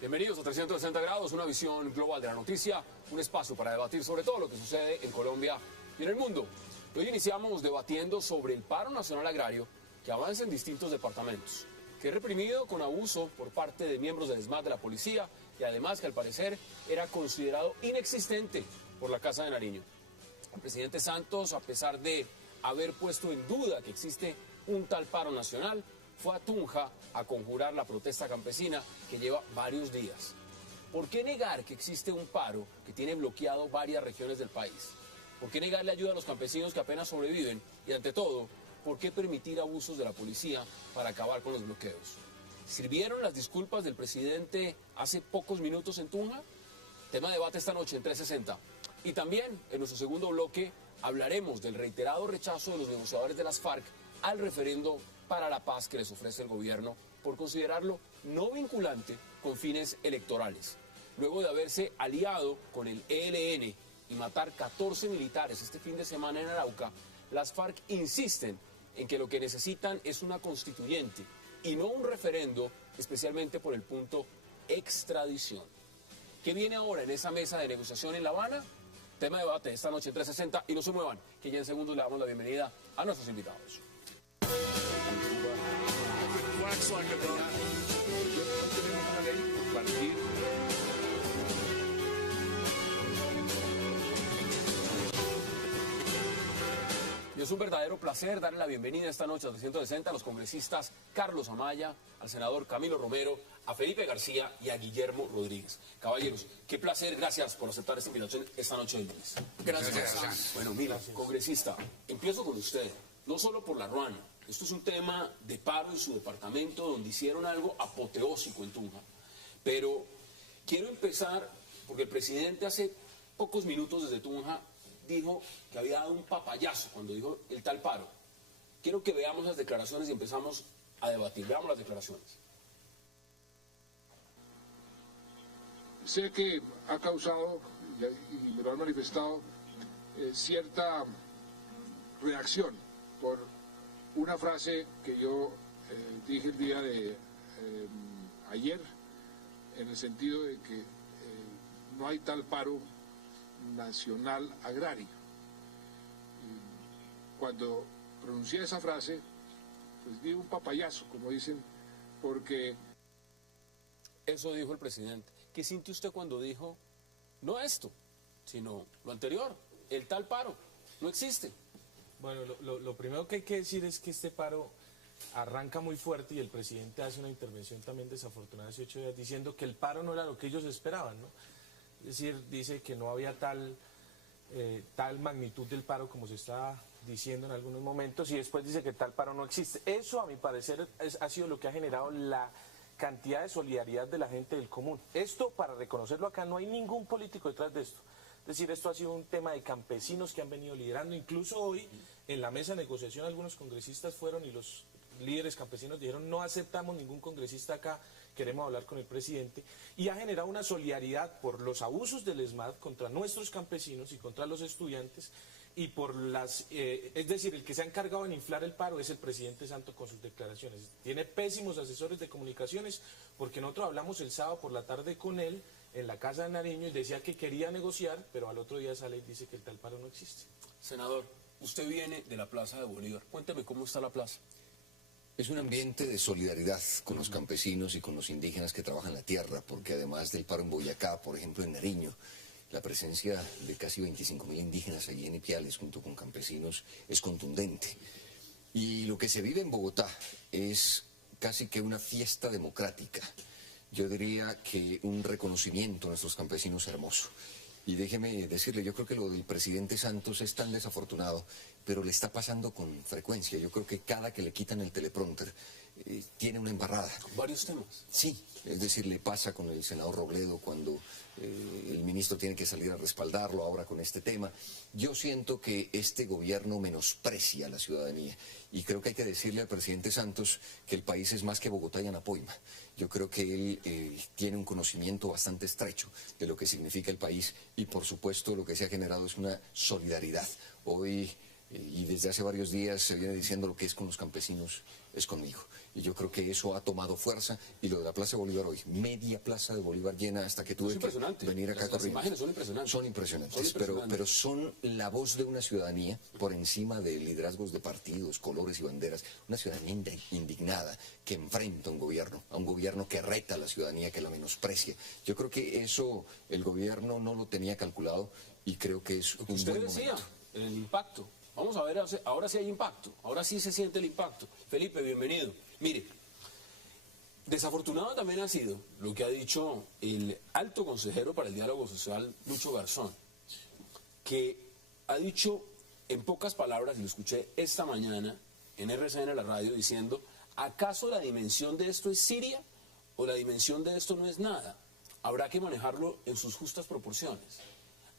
Bienvenidos a 360 grados, una visión global de la noticia, un espacio para debatir sobre todo lo que sucede en Colombia y en el mundo. Hoy iniciamos debatiendo sobre el paro nacional agrario que avanza en distintos departamentos, que es reprimido con abuso por parte de miembros del ESMAD de la policía y además que al parecer era considerado inexistente por la Casa de Nariño. El presidente Santos, a pesar de haber puesto en duda que existe un tal paro nacional, fue a Tunja a conjurar la protesta campesina que lleva varios días. ¿Por qué negar que existe un paro que tiene bloqueado varias regiones del país? ¿Por qué negarle ayuda a los campesinos que apenas sobreviven? Y ante todo, ¿por qué permitir abusos de la policía para acabar con los bloqueos? ¿Sirvieron las disculpas del presidente hace pocos minutos en Tunja? Tema de debate esta noche en 360. Y también, en nuestro segundo bloque, hablaremos del reiterado rechazo de los negociadores de las FARC al referendo para la paz que les ofrece el gobierno por considerarlo no vinculante con fines electorales. Luego de haberse aliado con el ELN y matar 14 militares este fin de semana en Arauca, las FARC insisten en que lo que necesitan es una constituyente y no un referendo, especialmente por el punto extradición. ¿Qué viene ahora en esa mesa de negociación en La Habana? Tema de debate esta noche en 360 y no se muevan, que ya en segundos le damos la bienvenida a nuestros invitados. Y es un verdadero placer darle la bienvenida esta noche a 360 a los congresistas Carlos Amaya, al senador Camilo Romero, a Felipe García y a Guillermo Rodríguez. Caballeros, qué placer, gracias por aceptar esta invitación esta noche del lunes. Gracias. Bueno, mira, congresista, empiezo con usted, no solo por la ruana. Esto es un tema de paro en su departamento donde hicieron algo apoteósico en Tunja. Pero quiero empezar porque el presidente hace pocos minutos desde Tunja dijo que había dado un papayazo cuando dijo el tal paro. Quiero que veamos las declaraciones y empezamos a debatir. Veamos las declaraciones. Sé que ha causado, y me lo han manifestado, cierta reacción por una frase que yo dije el día de ayer, en el sentido de que no hay tal paro nacional agrario. Cuando pronuncié esa frase, pues di un papayazo, como dicen, porque... Eso dijo el presidente. ¿Qué sintió usted cuando dijo, no esto, sino lo anterior, el tal paro, no existe? Bueno, lo primero que hay que decir es que este paro arranca muy fuerte y el presidente hace una intervención también desafortunada hace 8 días diciendo que el paro no era lo que ellos esperaban, ¿no? Es decir, dice que no había tal magnitud del paro como se está diciendo en algunos momentos y después dice que tal paro no existe. Eso, a mi parecer, ha sido lo que ha generado la cantidad de solidaridad de la gente del común. Esto, para reconocerlo acá, no hay ningún político detrás de esto. Es decir, esto ha sido un tema de campesinos que han venido liderando. Incluso hoy, en la mesa de negociación, algunos congresistas fueron y los líderes campesinos dijeron no aceptamos ningún congresista acá, queremos hablar con el presidente. Y ha generado una solidaridad por los abusos del ESMAD contra nuestros campesinos y contra los estudiantes. Y por es decir, el que se ha encargado de inflar el paro es el presidente Santos con sus declaraciones. Tiene pésimos asesores de comunicaciones porque nosotros hablamos el sábado por la tarde con él en la Casa de Nariño y decía que quería negociar, pero al otro día sale y dice que el tal paro no existe. Senador, usted viene de la Plaza de Bolívar. Cuénteme cómo está la plaza. Es un ambiente de solidaridad con los campesinos y con los indígenas que trabajan la tierra, porque además del paro en Boyacá, por ejemplo en Nariño, la presencia de casi 25.000 indígenas allí en Ipiales junto con campesinos es contundente. Y lo que se vive en Bogotá es casi que una fiesta democrática. Yo diría que un reconocimiento a nuestros campesinos hermoso. Y déjeme decirle, yo creo que lo del presidente Santos es tan desafortunado, pero le está pasando con frecuencia. Yo creo que cada que le quitan el teleprompter tiene una embarrada. ¿Varios temas? Sí, es decir, le pasa con el senador Robledo cuando el ministro tiene que salir a respaldarlo ahora con este tema. Yo siento que este gobierno menosprecia a la ciudadanía y creo que hay que decirle al presidente Santos que el país es más que Bogotá y Anapoima. Yo creo que él tiene un conocimiento bastante estrecho de lo que significa el país y por supuesto lo que se ha generado es una solidaridad. Hoy y desde hace varios días se viene diciendo lo que es con los campesinos es conmigo. Y yo creo que eso ha tomado fuerza. Y lo de la Plaza de Bolívar hoy, media Plaza de Bolívar llena hasta que tuve que venir acá corriendo. Las imágenes son impresionantes. Son impresionantes, pero son la voz de una ciudadanía por encima de liderazgos de partidos, colores y banderas. Una ciudadanía indignada que enfrenta a un gobierno que reta a la ciudadanía, que la menosprecia. Yo creo que eso el gobierno no lo tenía calculado y creo que es un buen momento. Usted decía, el impacto. Vamos a ver, ahora sí hay impacto, ahora sí se siente el impacto. Felipe, bienvenido. Mire, desafortunado también ha sido lo que ha dicho el alto consejero para el diálogo social, Lucho Garzón, que ha dicho en pocas palabras, y lo escuché esta mañana en RCN, la radio, diciendo, ¿acaso la dimensión de esto es Siria o la dimensión de esto no es nada? Habrá que manejarlo en sus justas proporciones.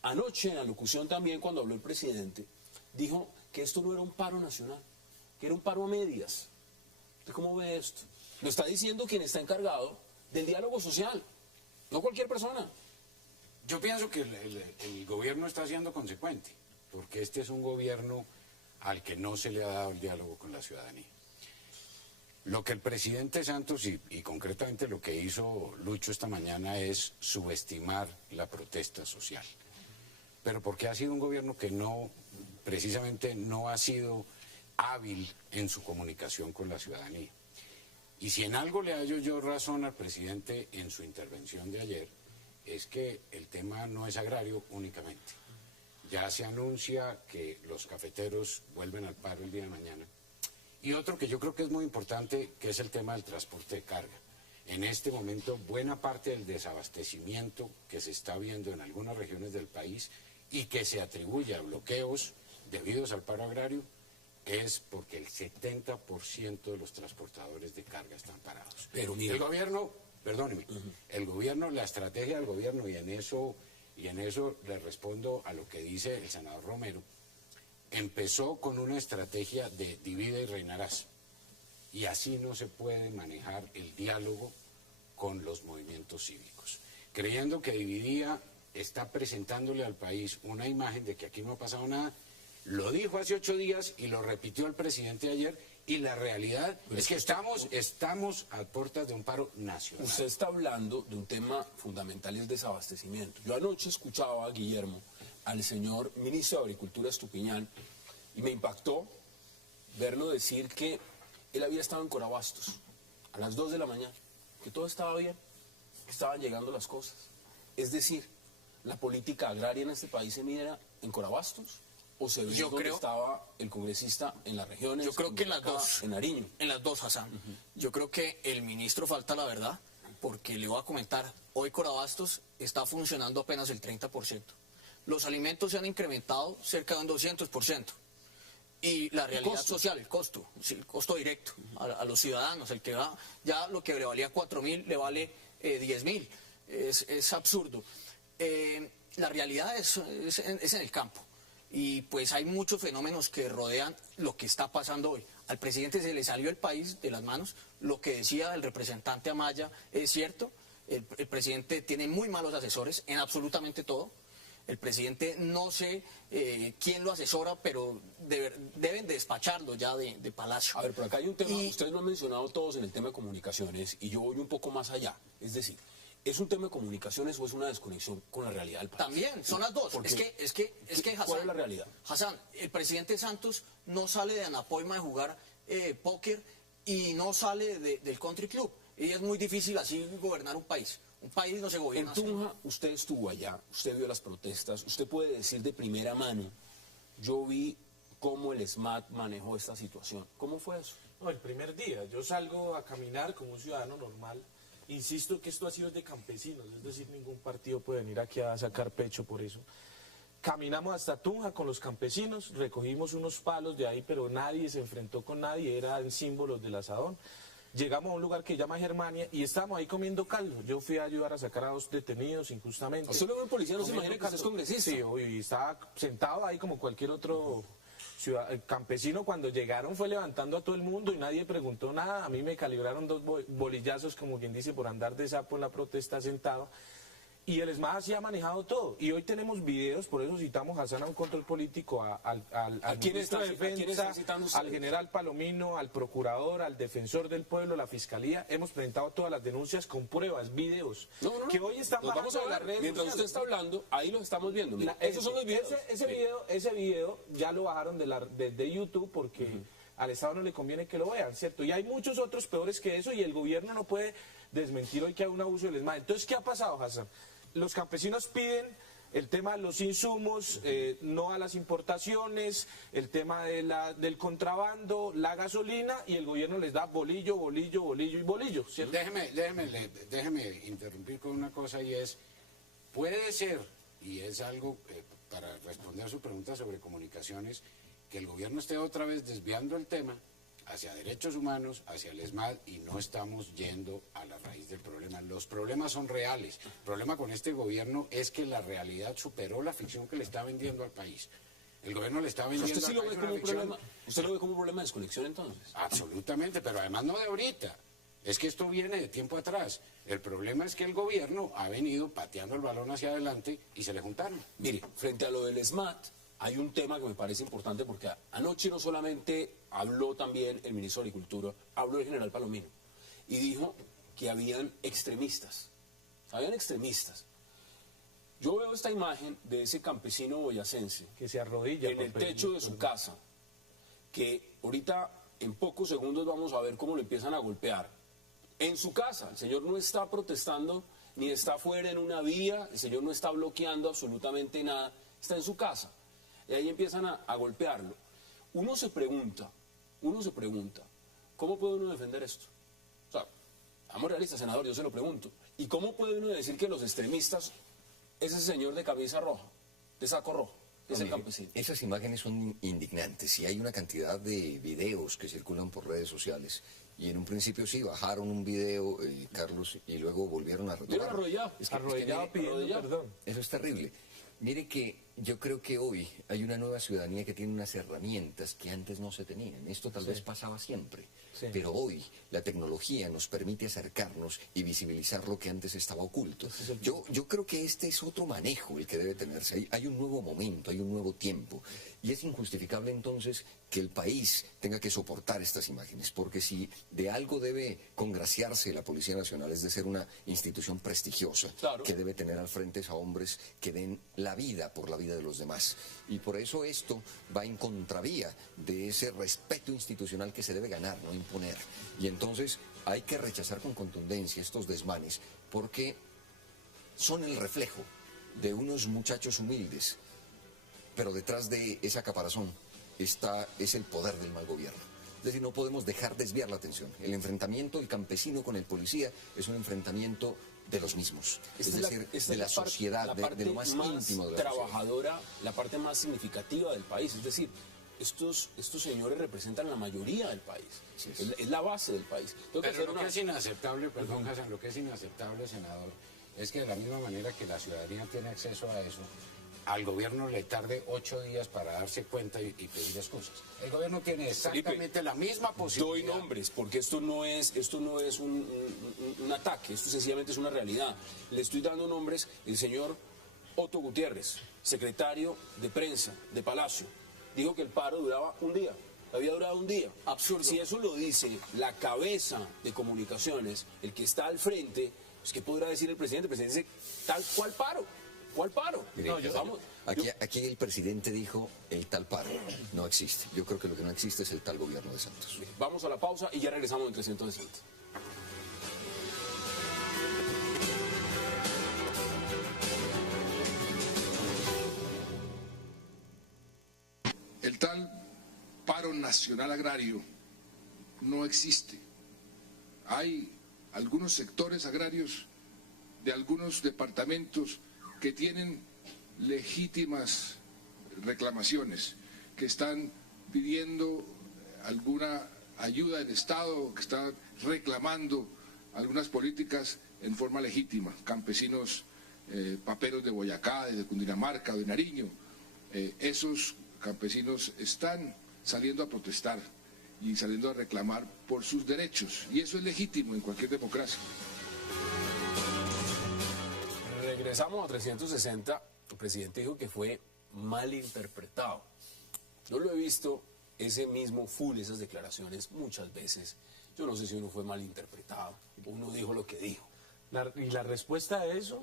Anoche, en la locución también, cuando habló el presidente, dijo que esto no era un paro nacional, que era un paro a medias. ¿Usted cómo ve esto? Lo está diciendo quien está encargado del diálogo social, no cualquier persona. Yo pienso que el gobierno está siendo consecuente, porque este es un gobierno al que no se le ha dado el diálogo con la ciudadanía. Lo que el presidente Santos y concretamente lo que hizo Lucho esta mañana es subestimar la protesta social. Pero porque ha sido un gobierno que precisamente no ha sido hábil en su comunicación con la ciudadanía. Y si en algo le hallo yo razón al presidente en su intervención de ayer, es que el tema no es agrario únicamente. Ya se anuncia que los cafeteros vuelven al paro el día de mañana. Y otro que yo creo que es muy importante, que es el tema del transporte de carga. En este momento, buena parte del desabastecimiento que se está viendo en algunas regiones del país y que se atribuye a bloqueos debidos al paro agrario, es porque el 70% de los transportadores de carga están parados. Pero mira, el gobierno, perdóneme, el gobierno, la estrategia del gobierno, y en eso le respondo a lo que dice el senador Romero, empezó con una estrategia de divide y reinarás. Y así no se puede manejar el diálogo con los movimientos cívicos. Creyendo que dividía, está presentándole al país una imagen de que aquí no ha pasado nada. Lo dijo hace 8 días y lo repitió el presidente ayer, y la realidad es que estamos a puertas de un paro nacional. Usted está hablando de un tema fundamental, el desabastecimiento. Yo anoche escuchaba, Guillermo, al señor ministro de Agricultura, Estupiñán, y me impactó verlo decir que él había estado en Corabastos a las 2 de la mañana, que todo estaba bien, que estaban llegando las cosas. Es decir, la política agraria en este país se mide en Corabastos, o se ve donde estaba el congresista en las regiones. Yo creo que en las dos. En Nariño. En las dos, Hassan. Yo creo que el ministro falta la verdad, porque le voy a comentar, hoy Corabastos está funcionando apenas el 30%. Los alimentos se han incrementado cerca de un 200%. Y la realidad social, el costo directo a los ciudadanos, el que va, ya lo que le valía 4.000 le vale 10.000. Es absurdo. La realidad es en el campo. Y pues hay muchos fenómenos que rodean lo que está pasando hoy. Al presidente se le salió el país de las manos. Lo que decía el representante Amaya es cierto. El presidente tiene muy malos asesores en absolutamente todo. El presidente no sé quién lo asesora, pero deben despacharlo ya de Palacio. A ver, pero acá hay un tema, ustedes lo han mencionado todos en el tema de comunicaciones, y yo voy un poco más allá. Es decir, ¿es un tema de comunicaciones o es una desconexión con la realidad del país? También, son las dos. Es que Hassan, ¿cuál es la realidad? Hassan, el presidente Santos no sale de Anapoima de jugar póker y no sale del country club. Y es muy difícil así gobernar un país. Un país no se gobierna. En Tunja, usted estuvo allá, usted vio las protestas, usted puede decir de primera mano, yo vi cómo el SMAT manejó esta situación. ¿Cómo fue eso? No, el primer día, yo salgo a caminar como un ciudadano normal. Insisto que esto ha sido de campesinos, es decir, ningún partido puede venir aquí a sacar pecho por eso. Caminamos hasta Tunja con los campesinos, recogimos unos palos de ahí, pero nadie se enfrentó con nadie, eran símbolos del asadón. llegamos a un lugar que se llama Germania y estábamos ahí comiendo caldo. Yo fui a ayudar a sacar a 2 detenidos injustamente. Solo un policía no se imagina que usted es congresista. Sí, y estaba sentado ahí como cualquier otro campesino. Cuando llegaron fue levantando a todo el mundo y nadie preguntó nada. A mí me calibraron 2 bolillazos, como quien dice, por andar de sapo en la protesta sentado. Y el ESMAD sí ha manejado todo. Y hoy tenemos videos, por eso citamos a Hassan a un control político, al ministro de Defensa, al general Palomino, al procurador, al defensor del pueblo, la fiscalía. Hemos presentado todas las denuncias con pruebas, videos, que hoy están vamos a hablar. Mientras usted está hablando, ahí los estamos viendo. Mira, esos son los videos. Ese video ya lo bajaron de YouTube porque al Estado no le conviene que lo vean, ¿cierto? Y hay muchos otros peores que eso y el gobierno no puede desmentir hoy que hay un abuso del ESMAD. Entonces, ¿qué ha pasado, Hassan? Los campesinos piden el tema de los insumos, no a las importaciones, el tema del contrabando, la gasolina, y el gobierno les da bolillo, bolillo, bolillo y bolillo, ¿cierto? Déjeme interrumpir con una cosa, y es, puede ser, y es algo para responder a su pregunta sobre comunicaciones, que el gobierno esté otra vez desviando el tema hacia derechos humanos, hacia el ESMAD, y no estamos yendo a la raíz del problema. Los problemas son reales. El problema con este gobierno es que la realidad superó la ficción que le está vendiendo al país. El gobierno le está vendiendo ¿Usted sí al lo país ve como una un ficción. problema? ¿Usted lo ve como un problema de desconexión entonces? Absolutamente, pero además no de ahorita. Es que esto viene de tiempo atrás. El problema es que el gobierno ha venido pateando el balón hacia adelante y se le juntaron. Mire, frente a lo del SMAT, hay un tema que me parece importante porque anoche no solamente habló también el ministro de Agricultura, habló el general Palomino y dijo que habían extremistas. Habían extremistas. Yo veo esta imagen de ese campesino boyacense que se arrodilla en el techo de su casa, que ahorita en pocos segundos vamos a ver cómo lo empiezan a golpear. En su casa, el señor no está protestando ni está afuera en una vía, el señor no está bloqueando absolutamente nada, está en su casa. Y ahí empiezan a golpearlo. Uno se pregunta, ¿cómo puede uno defender esto? O sea, vamos realistas, senador, yo se lo pregunto. ¿Y cómo puede uno decir que los extremistas es ese señor de camisa roja, de saco rojo, es el campesino? Esas imágenes son indignantes y hay una cantidad de videos que circulan por redes sociales. Y en un principio sí, bajaron un video, Carlos, y luego volvieron a retomar. Arrodillado pidiendo perdón. Eso es terrible. Mire que yo creo que hoy hay una nueva ciudadanía que tiene unas herramientas que antes no se tenían. Esto tal vez pasaba siempre, pero hoy la tecnología nos permite acercarnos y visibilizar lo que antes estaba oculto. Yo creo que este es otro manejo el que debe tenerse. Hay un nuevo momento, hay un nuevo tiempo. Y es injustificable entonces que el país tenga que soportar estas imágenes, porque si de algo debe congraciarse la Policía Nacional es de ser una institución prestigiosa, que debe tener al frente a hombres que den la vida por la vida de los demás. Y por eso esto va en contravía de ese respeto institucional que se debe ganar, no imponer. Y entonces hay que rechazar con contundencia estos desmanes, porque son el reflejo de unos muchachos humildes, pero detrás de esa caparazón es el poder del mal gobierno. Es decir, no podemos dejar desviar la atención. El enfrentamiento del campesino con el policía es un enfrentamiento de los mismos, es decir, de la sociedad, de lo más íntimo de la trabajadora, la parte más significativa del país. Es decir, estos señores representan la mayoría del país, es la base del país. Pero lo que es inaceptable, perdón, Hassan, lo que es inaceptable, senador, es que de la misma manera que la ciudadanía tiene acceso a eso, al gobierno le tarde 8 días para darse cuenta y pedir las cosas. El gobierno tiene exactamente la misma posibilidad. Doy nombres, porque esto no es un ataque, esto sencillamente es una realidad. Le estoy dando nombres. El señor Otto Gutiérrez, secretario de prensa de Palacio, dijo que el paro duraba un día, había durado un día. Absurdo. Si eso lo dice la cabeza de comunicaciones, el que está al frente, pues ¿qué podrá decir el presidente? El presidente dice, tal cual paro. ¿Cuál paro? Mire, aquí el presidente dijo el tal paro. No existe. Yo creo que lo que no existe es el tal gobierno de Santos. Vamos a la pausa y ya regresamos en 360. El tal paro nacional agrario no existe. Hay algunos sectores agrarios de algunos departamentos que tienen legítimas reclamaciones, que están pidiendo alguna ayuda del Estado, que están reclamando algunas políticas en forma legítima. Campesinos paperos de Boyacá, de Cundinamarca, de Nariño, esos campesinos están saliendo a protestar y saliendo a reclamar por sus derechos, y eso es legítimo en cualquier democracia. Regresamos a 360, el presidente dijo que fue mal interpretado. Yo lo he visto, ese mismo full, esas declaraciones muchas veces. Yo no sé si uno fue mal interpretado, o uno dijo lo que dijo. Y la respuesta a eso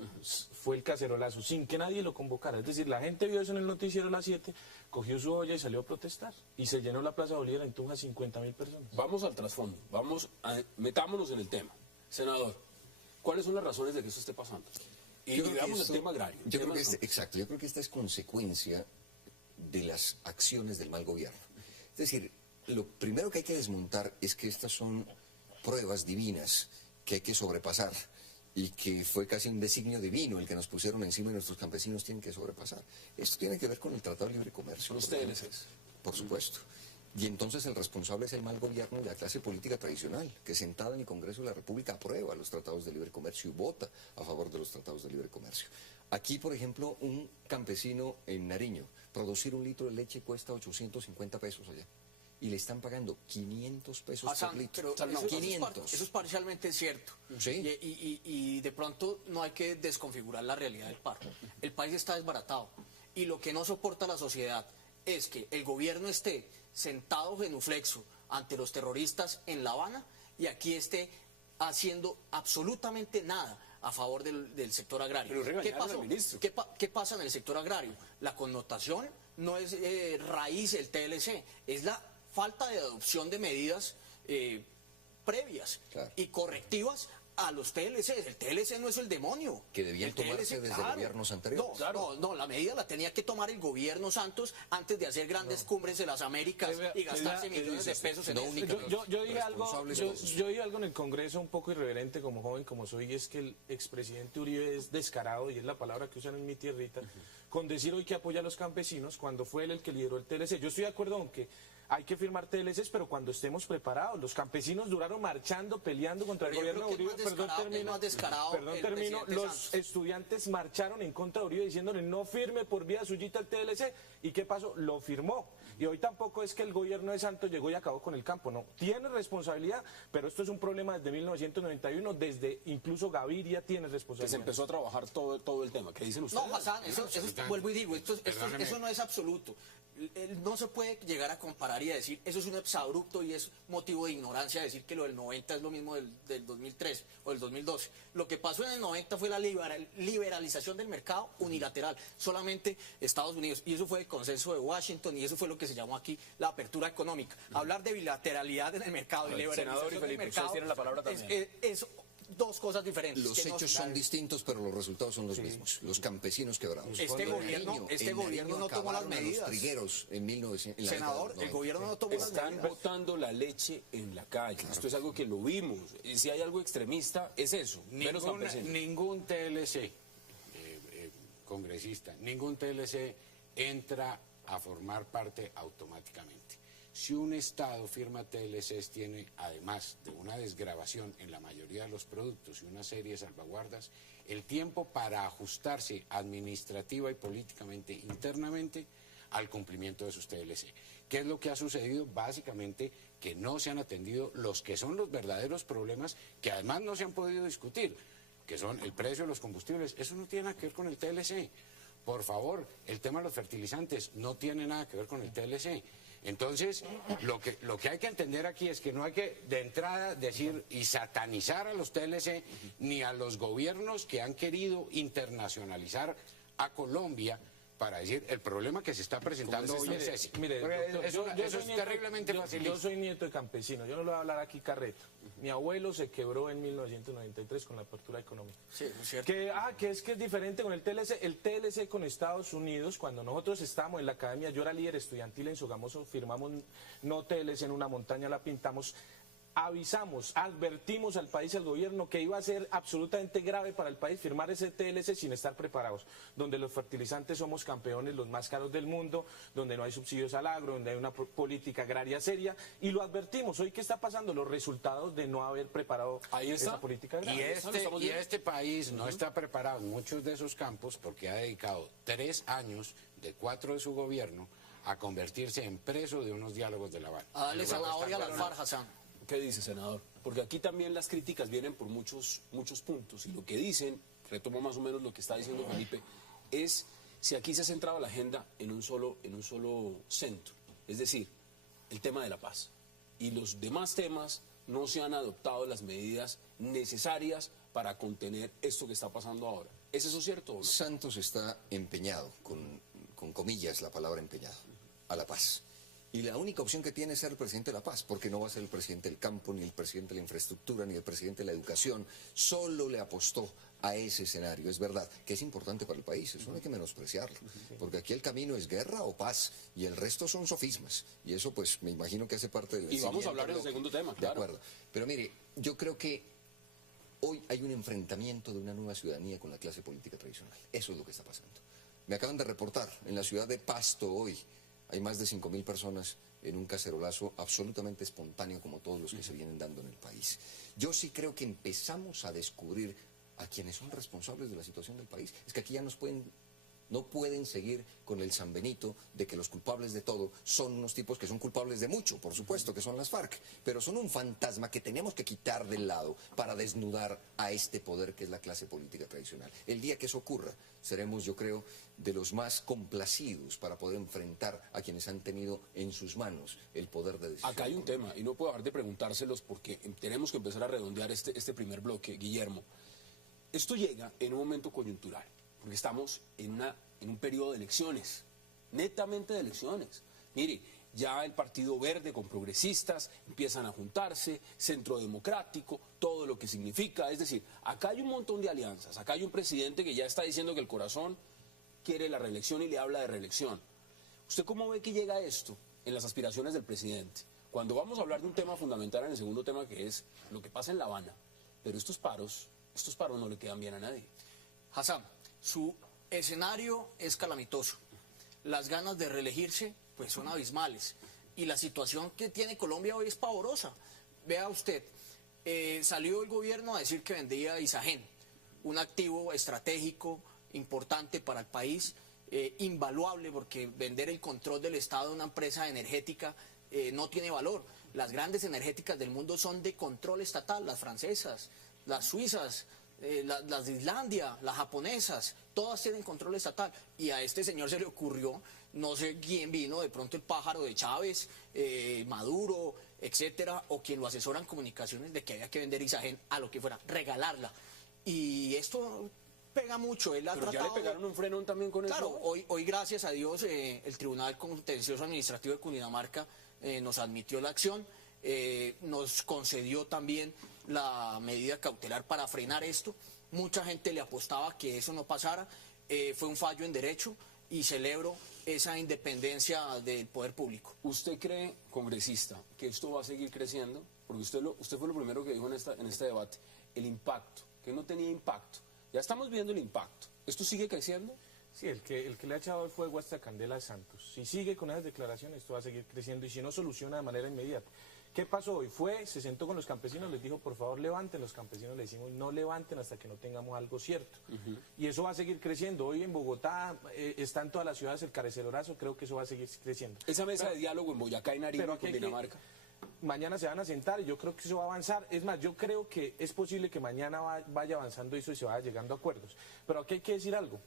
fue el cacerolazo, sin que nadie lo convocara. Es decir, la gente vio eso en el noticiero a las 7, cogió su olla y salió a protestar. Y se llenó la Plaza Bolívar en Tunja 50.000 personas. Vamos al trasfondo, metámonos en el tema. Senador, ¿cuáles son las razones de que eso esté pasando? Y digamos el tema agrario. Exacto, yo creo que esta es consecuencia de las acciones del mal gobierno. Es decir, lo primero que hay que desmontar es que estas son pruebas divinas que hay que sobrepasar, y que fue casi un designio divino el que nos pusieron encima y nuestros campesinos tienen que sobrepasar. Esto tiene que ver con el Tratado de Libre Comercio. Los TLCs. Por supuesto. Y entonces el responsable es el mal gobierno y la clase política tradicional, que sentada en el Congreso de la República aprueba los tratados de libre comercio y vota a favor de los tratados de libre comercio. Aquí, por ejemplo, un campesino en Nariño, producir un litro de leche cuesta 850 pesos allá. Y le están pagando 500 pesos por litro. Pero no, 500. Eso es parcialmente cierto. Sí. Y de pronto no hay que desconfigurar la realidad del paro. El país está desbaratado. Y lo que no soporta la sociedad es que el gobierno esté sentado genuflexo ante los terroristas en La Habana y aquí esté haciendo absolutamente nada a favor del sector agrario. Pero regañaron al ministro. ¿Qué pasa en el sector agrario? La connotación no es raíz del TLC, es la falta de adopción de medidas previas y correctivas a los TLC. El TLC no es el demonio. Que debían tomarse desde gobiernos anteriores. No, la medida la tenía que tomar el gobierno Santos antes de hacer grandes cumbres de las Américas y gastarse millones de pesos en eso. Yo dije algo en el Congreso un poco irreverente como joven como soy, y es que el expresidente Uribe es descarado, y es la palabra que usan en mi tierrita, con decir hoy que apoya a los campesinos cuando fue él el que lideró el TLC. Yo estoy de acuerdo con que hay que firmar TLCs, pero cuando estemos preparados. Los campesinos duraron marchando, peleando contra el gobierno de Uribe. Los estudiantes marcharon en contra de Uribe diciéndole no firme por vía suyita el TLC. ¿Y qué pasó? Lo firmó. Y hoy tampoco es que el gobierno de Santos llegó y acabó con el campo, no. Tiene responsabilidad, pero esto es un problema desde 1991, desde incluso Gaviria tiene responsabilidad. Que se empezó a trabajar todo el tema. ¿Qué dicen ustedes? No, Hassan, eso vuelvo y digo, eso no es absoluto. No se puede llegar a comparar y a decir, eso es un exabrupto y es motivo de ignorancia decir que lo del 90 es lo mismo del 2003 o del 2012. Lo que pasó en el 90 fue la liberalización del mercado unilateral, solamente Estados Unidos, y eso fue el consenso de Washington, y eso fue lo que se llamó aquí la apertura económica. Hablar de bilateralidad en el mercado y liberalización del mercado tienen la palabra también. es dos cosas diferentes. Los hechos son distintos, pero los resultados son los mismos. Los campesinos quebrados. Este gobierno no tomó las medidas. Los trigueros en 1900. Senador, el gobierno no tomó las medidas. Están botando la leche en la calle. Claro. Esto es algo que lo vimos. Y si hay algo extremista, es eso. Ningún TLC, congresista, ningún TLC entra a formar parte automáticamente. Si un Estado firma TLCs, tiene, además de una desgravación en la mayoría de los productos y una serie de salvaguardas, el tiempo para ajustarse administrativa y políticamente internamente al cumplimiento de sus TLC. ¿Qué es lo que ha sucedido? Básicamente que no se han atendido los que son los verdaderos problemas, que además no se han podido discutir, que son el precio de los combustibles. Eso no tiene nada que ver con el TLC. Por favor, el tema de los fertilizantes no tiene nada que ver con el TLC. Entonces, lo que hay que entender aquí es que no hay que de entrada decir y satanizar a los TLC ni a los gobiernos que han querido internacionalizar a Colombia para decir el problema que se está presentando hoy es ese. Mire, doctor, eso es terriblemente facilista. Yo soy nieto de campesino, yo no le voy a hablar aquí carreta. Mi abuelo se quebró en 1993 con la apertura económica. Sí, es cierto. Que es diferente con el TLC. El TLC con Estados Unidos, cuando nosotros estábamos en la academia, yo era líder estudiantil en Sogamoso, firmamos no TLC en una montaña, la pintamos. avisamos, advertimos al país y al gobierno que iba a ser absolutamente grave para el país firmar ese TLC sin estar preparados, donde los fertilizantes somos campeones, los más caros del mundo, donde no hay subsidios al agro, donde hay una política agraria seria, y lo advertimos. Hoy, ¿qué está pasando? Los resultados de no haber preparado esa política agraria. Y este país no está preparado en muchos de esos campos porque ha dedicado 3 años de 4 de su gobierno a convertirse en preso de unos diálogos de La Habana. A darle zanahoria a la FARC, Hassan. ¿Qué dice, senador? Porque aquí también las críticas vienen por muchos puntos, y lo que dicen, retomo más o menos lo que está diciendo Felipe, es si aquí se ha centrado la agenda en un solo centro, es decir, el tema de la paz, y los demás temas no se han adoptado las medidas necesarias para contener esto que está pasando ahora. ¿Es eso cierto o no? Santos está empeñado, con comillas la palabra empeñado, a la paz. Y la única opción que tiene es ser el presidente de la paz, porque no va a ser el presidente del campo, ni el presidente de la infraestructura, ni el presidente de la educación. Solo le apostó a ese escenario. Es verdad que es importante para el país, eso no hay que menospreciarlo, porque aquí el camino es guerra o paz, y el resto son sofismas. Y eso, pues, me imagino que hace parte del... Y vamos a hablar del segundo tema, claro. De acuerdo. Pero mire, yo creo que hoy hay un enfrentamiento de una nueva ciudadanía con la clase política tradicional. Eso es lo que está pasando. Me acaban de reportar, en la ciudad de Pasto hoy, hay más de 5.000 personas en un cacerolazo absolutamente espontáneo como todos los que se vienen dando en el país. Yo sí creo que empezamos a descubrir a quienes son responsables de la situación del país. Es que aquí ya no pueden seguir con el San Benito de que los culpables de todo son unos tipos que son culpables de mucho, por supuesto, que son las FARC, pero son un fantasma que tenemos que quitar del lado para desnudar a este poder que es la clase política tradicional. El día que eso ocurra, seremos, yo creo, de los más complacidos para poder enfrentar a quienes han tenido en sus manos el poder de decisión. Acá hay un tema, y no puedo dejar de preguntárselos porque tenemos que empezar a redondear este primer bloque, Guillermo. Esto llega en un momento coyuntural, porque estamos en un periodo de elecciones, netamente de elecciones. Mire, ya el Partido Verde con progresistas empiezan a juntarse, Centro Democrático, todo lo que significa. Es decir, acá hay un montón de alianzas, acá hay un presidente que ya está diciendo que el corazón quiere la reelección y le habla de reelección. ¿Usted cómo ve que llega esto en las aspiraciones del presidente? Cuando vamos a hablar de un tema fundamental en el segundo tema, que es lo que pasa en La Habana, pero estos paros no le quedan bien a nadie. Hassan, su escenario es calamitoso. Las ganas de reelegirse pues son abismales. Y la situación que tiene Colombia hoy es pavorosa. Vea usted, salió el gobierno a decir que vendía Isagen, un activo estratégico importante para el país, invaluable, porque vender el control del Estado de una empresa energética no tiene valor. Las grandes energéticas del mundo son de control estatal, las francesas, las suizas, las de Islandia, las japonesas, todas tienen control estatal. Y a este señor se le ocurrió, no sé quién vino, de pronto el pájaro de Chávez, Maduro, etcétera, o quien lo asesora en comunicaciones, de que había que vender Isagen a lo que fuera, regalarla. Y esto pega mucho. Él ha Pero tratado ya le pegaron un frenón también con Claro, eso. hoy gracias a Dios el Tribunal Contencioso Administrativo de Cundinamarca nos admitió la acción, nos concedió también la medida cautelar para frenar esto. Mucha gente le apostaba que eso no pasara, fue un fallo en derecho y celebro esa independencia del poder público. ¿Usted cree, congresista, que esto va a seguir creciendo? Porque usted fue lo primero que dijo en este debate, el impacto, que no tenía impacto. Ya estamos viendo el impacto. ¿Esto sigue creciendo? Sí, el que le ha echado el fuego a esta candela es Santos. Si sigue con esas declaraciones, esto va a seguir creciendo y si no soluciona de manera inmediata. ¿Qué pasó hoy? Se sentó con los campesinos, les dijo, por favor, levanten. Los campesinos le decimos, no levanten hasta que no tengamos algo cierto. Y eso va a seguir creciendo. Hoy en Bogotá está en todas las ciudades el cacerolazo, creo que eso va a seguir creciendo. Esa mesa de diálogo en Boyacá y Nariño y Cundinamarca. Mañana se van a sentar y yo creo que eso va a avanzar. Es más, yo creo que es posible que mañana vaya avanzando eso y se vaya llegando a acuerdos. Pero aquí hay que decir algo.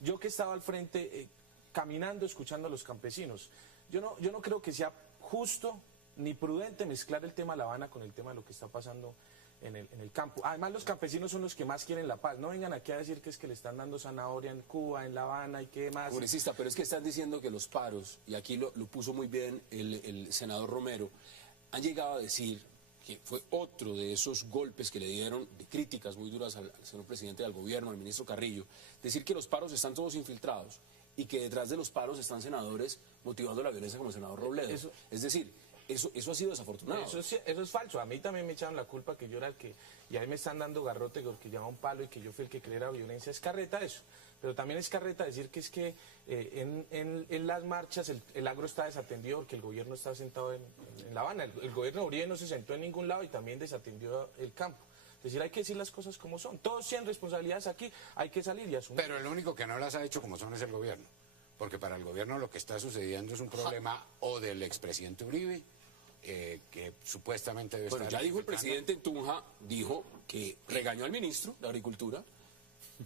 Yo que estaba al frente, caminando, escuchando a los campesinos, yo no creo que sea justo ni prudente mezclar el tema de La Habana con el tema de lo que está pasando en el campo. Además, los campesinos son los que más quieren la paz. No vengan aquí a decir que es que le están dando zanahoria en Cuba, en La Habana y qué más. Congresista, pero es que están diciendo que los paros, y aquí lo puso muy bien el senador Romero, han llegado a decir que fue otro de esos golpes que le dieron, de críticas muy duras al señor presidente del gobierno, al ministro Carrillo, decir que los paros están todos infiltrados y que detrás de los paros están senadores motivando la violencia como el senador Robledo. Es decir, eso ha sido desafortunado. Eso es falso. A mí también me echaron la culpa que yo era el que... Y ahí me están dando garrote porque llevaba un palo y que yo fui el que creé la violencia. Es carreta eso. Pero también es carreta decir que es que en las marchas el agro está desatendido porque el gobierno está sentado en La Habana. El gobierno de Uribe no se sentó en ningún lado y también desatendió el campo. Es decir, hay que decir las cosas como son. Todos tienen responsabilidades aquí, hay que salir y asumir. Pero el único que no las ha hecho como son es el gobierno. Porque para el gobierno lo que está sucediendo es un problema o del expresidente Uribe, que supuestamente debe Bueno, estar... ya dijo el presidente en Tunja, dijo que regañó al ministro de Agricultura.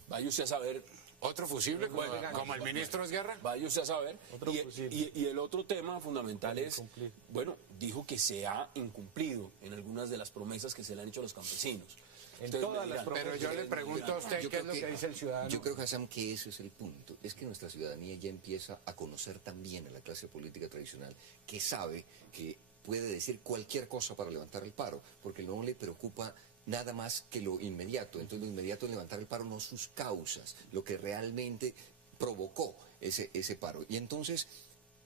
Vaya usted a saber. ¿Otro fusible como el ministro es Guerra? Vaya usted a saber. Otro fusible. Y el otro tema fundamental es, Incumplir. bueno, dijo que se ha incumplido en algunas de las promesas que se le han hecho a los campesinos. En Ustedes todas me las dirán, Pero yo le pregunto a usted Yo qué es creo lo que dice el ciudadano. Yo creo, Hassan, que ese es el punto. Es que nuestra ciudadanía ya empieza a conocer también a la clase política tradicional, que sabe que puede decir cualquier cosa para levantar el paro, porque no le preocupa nada más que lo inmediato. Entonces lo inmediato en levantar el paro no sus causas, lo que realmente provocó ese paro. Y entonces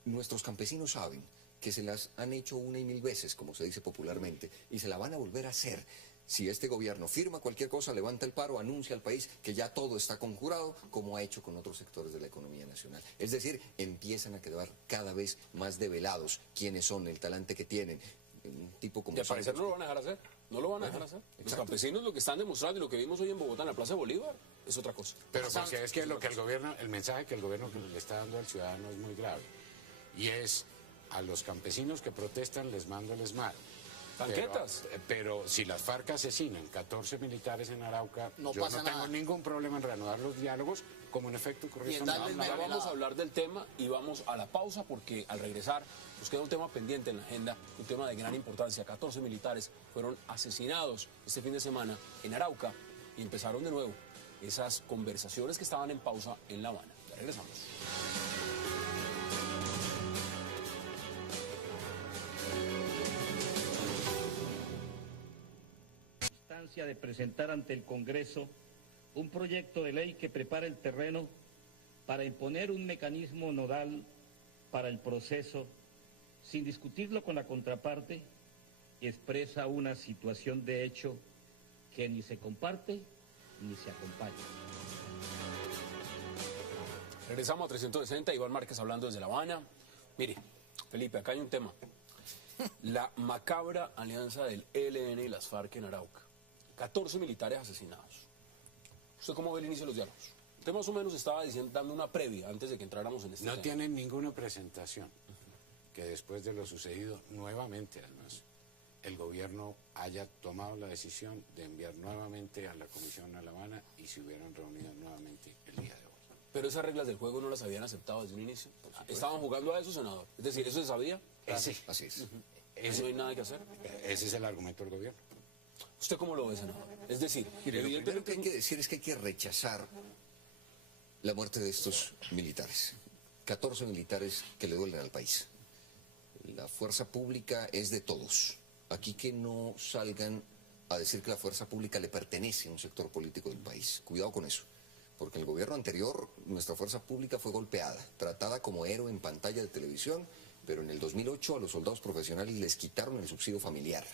nuestros campesinos saben que se las han hecho una y mil veces, como se dice popularmente, y se la van a volver a hacer. Si este gobierno firma cualquier cosa, levanta el paro, anuncia al país que ya todo está conjurado, como ha hecho con otros sectores de la economía nacional. Es decir, empiezan a quedar cada vez más develados quiénes son, el talante que tienen. Un tipo como Y al parecer no Santos, lo van a dejar hacer. No lo van a dejar hacer. Los exacto. campesinos lo que están demostrando y lo que vimos hoy en Bogotá, en la Plaza de Bolívar, es otra cosa. Pero porque es que lo que el gobierno, el mensaje que el gobierno le está dando al ciudadano es muy grave. Y es, a los campesinos que protestan les mando el ESMAD. Tanquetas. Pero si las FARC asesinan 14 militares en Arauca, No yo pasa no tengo nada. ningún problema en reanudar los diálogos, como en efecto ocurrió Y en esta darles mañana. Ya mermelada. vamos a hablar del tema y vamos a la pausa porque al regresar nos queda un tema pendiente en la agenda, un tema de gran importancia. 14 militares fueron asesinados este fin de semana en Arauca y empezaron de nuevo esas conversaciones que estaban en pausa en La Habana. Ya regresamos. De presentar ante el Congreso un proyecto de ley que prepara el terreno para imponer un mecanismo nodal para el proceso, sin discutirlo con la contraparte, expresa una situación de hecho que ni se comparte ni se acompaña. Regresamos a 360, Iván Márquez hablando desde La Habana. Mire, Felipe, acá hay un tema. La macabra alianza del ELN y las FARC en Arauca. 14 militares asesinados. ¿Usted cómo ve el inicio de los diálogos? Usted más o menos estaba diciendo, dando una previa antes de que entráramos en este No tema. tienen ninguna presentación que después de lo sucedido, nuevamente además, el gobierno haya tomado la decisión de enviar nuevamente a la Comisión a La Habana y se hubieran reunido nuevamente el día de hoy. Pero esas reglas del juego no las habían aceptado desde un inicio. Estaban jugando a eso, senador. Es decir, ¿eso se sabía? Ese, Así es. ¿Eso no hay nada que hacer? ese es el argumento del gobierno. ¿Usted cómo lo ve, senador? Es decir, Mire, lo primero que evidentemente... hay que decir es que hay que rechazar la muerte de estos militares. 14 militares que le duelen al país. La fuerza pública es de todos. Aquí que no salgan a decir que la fuerza pública le pertenece a un sector político del país. Cuidado con eso. Porque en el gobierno anterior nuestra fuerza pública fue golpeada, tratada como héroe en pantalla de televisión, pero en el 2008 a los soldados profesionales les quitaron el subsidio familiar,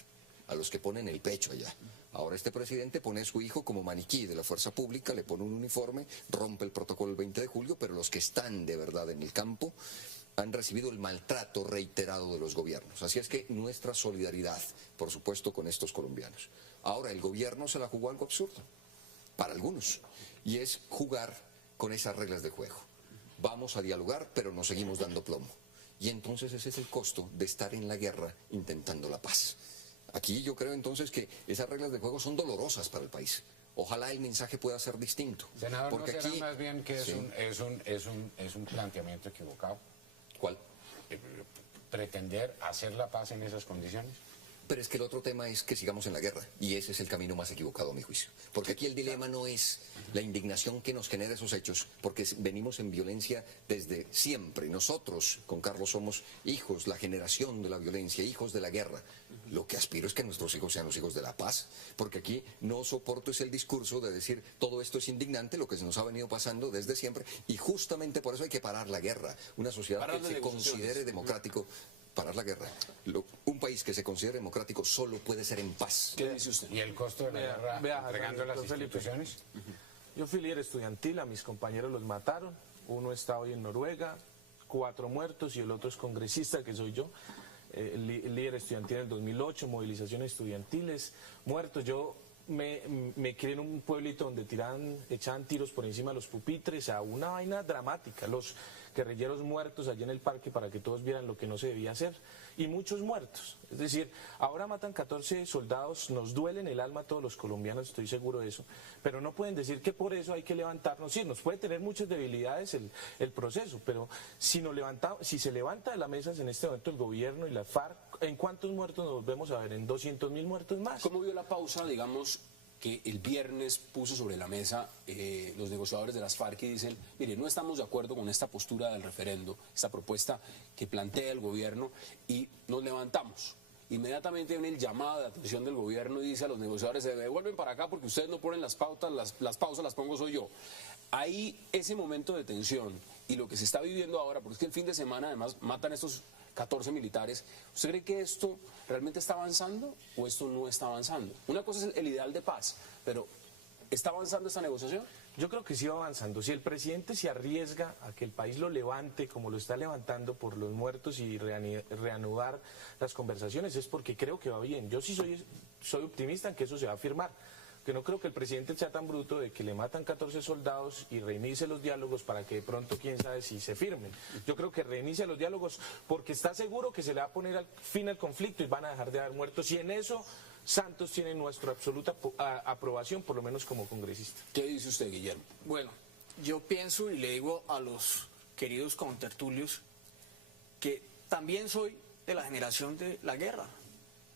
a los que ponen el pecho allá. Ahora este presidente pone a su hijo como maniquí de la fuerza pública, le pone un uniforme, rompe el protocolo el 20 de julio, pero los que están de verdad en el campo han recibido el maltrato reiterado de los gobiernos. Así es que nuestra solidaridad, por supuesto, con estos colombianos. Ahora, el gobierno se la jugó algo absurdo, para algunos, y es jugar con esas reglas de juego. Vamos a dialogar, pero nos seguimos dando plomo. Y entonces ese es el costo de estar en la guerra intentando la paz. Aquí yo creo entonces que esas reglas de juego son dolorosas para el país. Ojalá el mensaje pueda ser distinto. Senador, porque ¿no será aquí más bien que sí. es un planteamiento equivocado? ¿Cuál? ¿Pretender hacer la paz en esas condiciones? Pero es que el otro tema es que sigamos en la guerra, y ese es el camino más equivocado a mi juicio. Porque aquí el dilema no es la indignación que nos genera esos hechos, porque venimos en violencia desde siempre. Nosotros, con Carlos, somos hijos, la generación de la violencia, hijos de la guerra. Lo que aspiro es que nuestros hijos sean los hijos de la paz, porque aquí no soporto es el discurso de decir todo esto es indignante, lo que se nos ha venido pasando desde siempre, y justamente por eso hay que parar la guerra. Una sociedad Parar que las se negociaciones. considere democrático parar la guerra. Un país que se considere democrático solo puede ser en paz. ¿Qué dice usted? ¿Y el costo de la guerra entregando las instituciones? Yo fui líder estudiantil, a mis compañeros los mataron, uno está hoy en Noruega, 4 muertos y el otro es congresista, que soy yo, líder estudiantil en el 2008, movilizaciones estudiantiles, muertos. Yo me crié en un pueblito donde echaban tiros por encima de los pupitres, a una vaina dramática, los guerrilleros muertos allí en el parque para que todos vieran lo que no se debía hacer, y muchos muertos. Es decir, ahora matan 14 soldados, nos duele en el alma a todos los colombianos, estoy seguro de eso, pero no pueden decir que por eso hay que levantarnos. Sí, nos puede tener muchas debilidades el proceso, pero si se levanta de la mesa en este momento el gobierno y la FARC, ¿en cuántos muertos nos volvemos a ver? ¿En 200.000 muertos más? ¿Cómo vio la pausa, digamos, que el viernes puso sobre la mesa los negociadores de las FARC y dicen, mire, no estamos de acuerdo con esta postura del referendo, esta propuesta que plantea el gobierno, y nos levantamos? Inmediatamente viene el llamado de atención del gobierno y dice a los negociadores, se devuelven para acá porque ustedes no ponen las pautas, las pausas las pongo soy yo. Ahí ese momento de tensión y lo que se está viviendo ahora, porque es que el fin de semana además matan estos 14 militares, ¿usted cree que esto realmente está avanzando o esto no está avanzando? Una cosa es el ideal de paz, pero ¿está avanzando esta negociación? Yo creo que sí va avanzando. Si el presidente se arriesga a que el país lo levante como lo está levantando por los muertos y reanudar las conversaciones, es porque creo que va bien. Yo sí soy optimista en que eso se va a firmar. Que no creo que el presidente sea tan bruto de que le matan 14 soldados y reinicie los diálogos para que de pronto, quién sabe si se firmen. Yo creo que reinicia los diálogos porque está seguro que se le va a poner fin al conflicto y van a dejar de haber muertos. Y en eso Santos tiene nuestra absoluta aprobación, por lo menos como congresista. ¿Qué dice usted, Guillermo? Bueno, yo pienso y le digo a los queridos contertulios que también soy de la generación de la guerra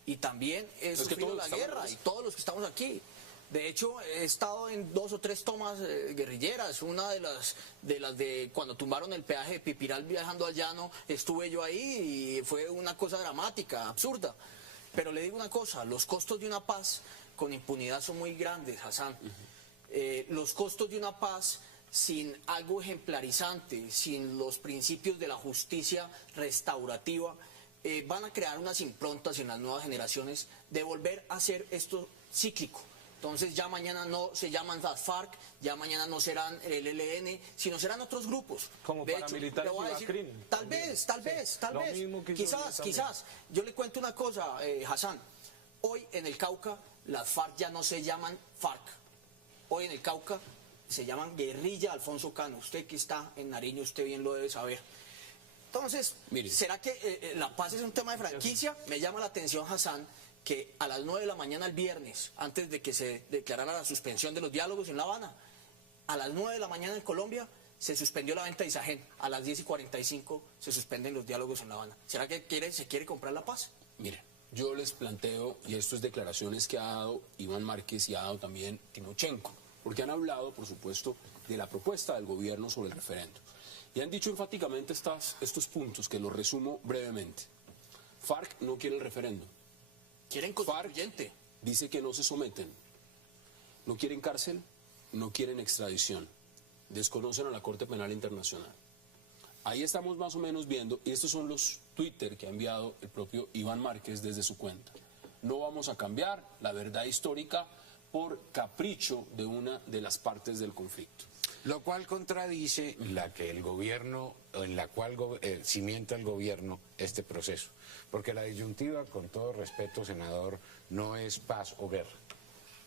y también he sufrido la guerra, y todos los que estamos aquí. De hecho, he estado en 2 o 3 tomas guerrilleras. Una de las de cuando tumbaron el peaje de Pipiral viajando al llano, estuve yo ahí y fue una cosa dramática, absurda. Pero le digo una cosa, los costos de una paz con impunidad son muy grandes, Hassan. Los costos de una paz sin algo ejemplarizante, sin los principios de la justicia restaurativa, van a crear unas improntas en las nuevas generaciones de volver a hacer esto cíclico. Entonces ya mañana no se llaman las FARC, ya mañana no serán el ELN, sino serán otros grupos. Como de paramilitares hecho, tal vez, quizás. Yo le cuento una cosa, Hassan. Hoy en el Cauca las FARC ya no se llaman FARC. Hoy en el Cauca se llaman Guerrilla Alfonso Cano. Usted que está en Nariño, usted bien lo debe saber. Entonces, mire, ¿será que la paz es un tema de franquicia? Me llama la atención, Hassan, que a las 9 de la mañana el viernes, antes de que se declarara la suspensión de los diálogos en La Habana, a las 9 de la mañana en Colombia se suspendió la venta de Isagen, a las 10:45 se suspenden los diálogos en La Habana. ¿Será que se quiere comprar la paz? Mire, yo les planteo, y esto es declaraciones que ha dado Iván Márquez y ha dado también Timochenko, porque han hablado, por supuesto, de la propuesta del gobierno sobre el referendo. Y han dicho enfáticamente estos puntos, que los resumo brevemente. FARC no quiere el referendo. Quieren constituyente. FARC dice que no se someten. No quieren cárcel, no quieren extradición. Desconocen a la Corte Penal Internacional. Ahí estamos más o menos viendo, y estos son los Twitter que ha enviado el propio Iván Márquez desde su cuenta. No vamos a cambiar la verdad histórica por capricho de una de las partes del conflicto. Lo cual contradice la que el gobierno, en la cual cimienta el gobierno este proceso. Porque la disyuntiva, con todo respeto, senador, no es paz o guerra.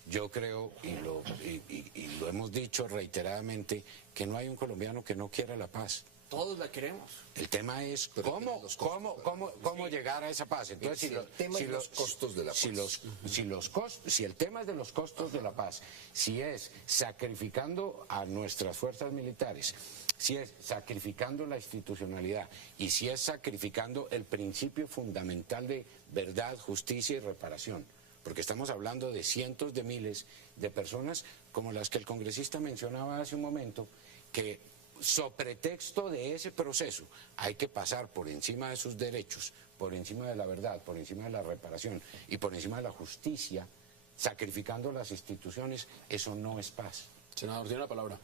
Yo creo, y lo hemos dicho reiteradamente, que no hay un colombiano que no quiera la paz. Todos la queremos. El tema es cómo llegar a esa paz. Entonces, si el tema es los costos de la paz. Si el tema es de los costos de la paz, si es sacrificando a nuestras fuerzas militares, si es sacrificando la institucionalidad y si es sacrificando el principio fundamental de verdad, justicia y reparación, porque estamos hablando de cientos de miles de personas como las que el congresista mencionaba hace un momento, que sobre texto de ese proceso hay que pasar por encima de sus derechos, por encima de la verdad, por encima de la reparación y por encima de la justicia, sacrificando las instituciones. Eso no es paz. Senador, tiene la palabra.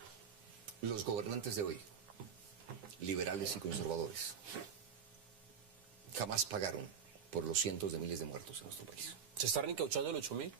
Los gobernantes de hoy, liberales y conservadores, jamás pagaron por los cientos de miles de muertos en nuestro país. ¿Se está reencauchando el 8.000?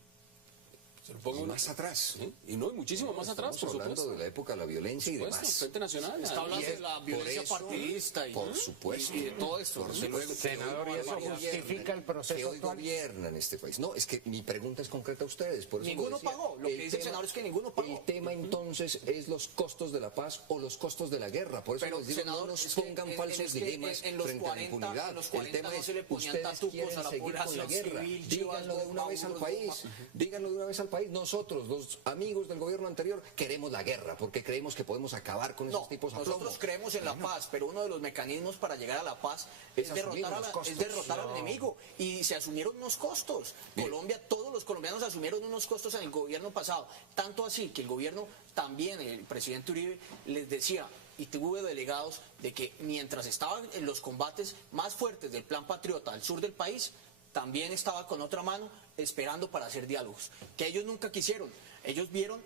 Se lo pongo Y más atrás. ¿sí? Y no, y muchísimo más atrás, por Estamos hablando supuesto. de la época de la violencia y Por supuesto, demás. Frente Nacional. Está hablando de la Por violencia eso, partidista y, por supuesto. y de todo esto. Por desde luego. supuesto. Senador, ¿y eso justifica el proceso que hoy actual? gobierna en este país. No, es que mi pregunta es concreta a ustedes. Por eso Ninguno lo decía. pagó. Lo que dice el senador es que ninguno pagó. El tema entonces es los costos de la paz o los costos de la guerra. Por eso Pero, les digo, senador, no nos es que pongan en- falsos es que dilemas en los frente a la 40, impunidad. en los El 40 tema no es, se le ponían ustedes tatucos quieren a la seguir con la población guerra. civil, Díganlo de chivas, una vez al bomba, país. Díganlo de una vez al país. Nosotros, los amigos del gobierno anterior, queremos la guerra porque creemos que podemos acabar con esos No, tipos a plomo. nosotros creemos en la paz, pero uno de los mecanismos para llegar a la paz Es es derrotar, asumir los costos. es derrotar al enemigo. Y se asumieron unos costos. Mire. Colombia, todos los colombianos asumieron unos costos en el gobierno pasado. Tanto así que el gobierno también, el presidente Uribe, les decía, y tuve delegados, de que mientras estaban en los combates más fuertes del Plan Patriota al sur del país, también estaba con otra mano esperando para hacer diálogos, que ellos nunca quisieron. Ellos vieron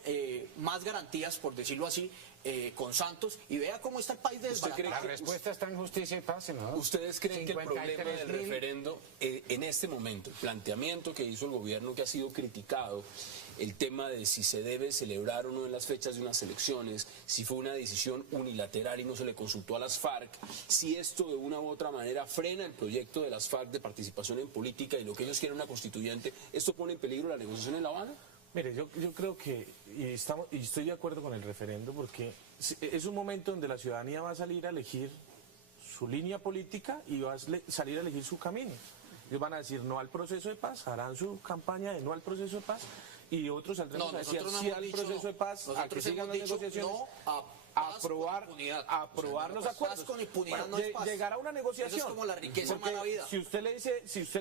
más garantías, por decirlo así, con Santos, y vea cómo está el país desbaratado. La respuesta está en justicia y paz, senador. ¿Ustedes creen que el problema del 53.000. referendo, en este momento, el planteamiento que hizo el gobierno, que ha sido criticado, el tema de si se debe celebrar o no en las fechas de unas elecciones, si fue una decisión unilateral y no se le consultó a las FARC, si esto de una u otra manera frena el proyecto de las FARC de participación en política y lo que ellos quieren una constituyente, ¿esto pone en peligro la negociación en La Habana? Mire, yo creo que, y estoy de acuerdo con el referendo, porque es un momento donde la ciudadanía va a salir a elegir su línea política y va a salir a elegir su camino. Ellos van a decir no al proceso de paz, harán su campaña de no al proceso de paz, y otros saldremos a decir nosotros no sí hemos al dicho proceso de paz, a que nosotros sigan hemos las dicho negociaciones, no a paz aprobar, con impunidad. aprobar los Paz acuerdos. con impunidad Bueno, no es paz. llegará una negociación. Eso es como la riqueza Porque mala vida. Si usted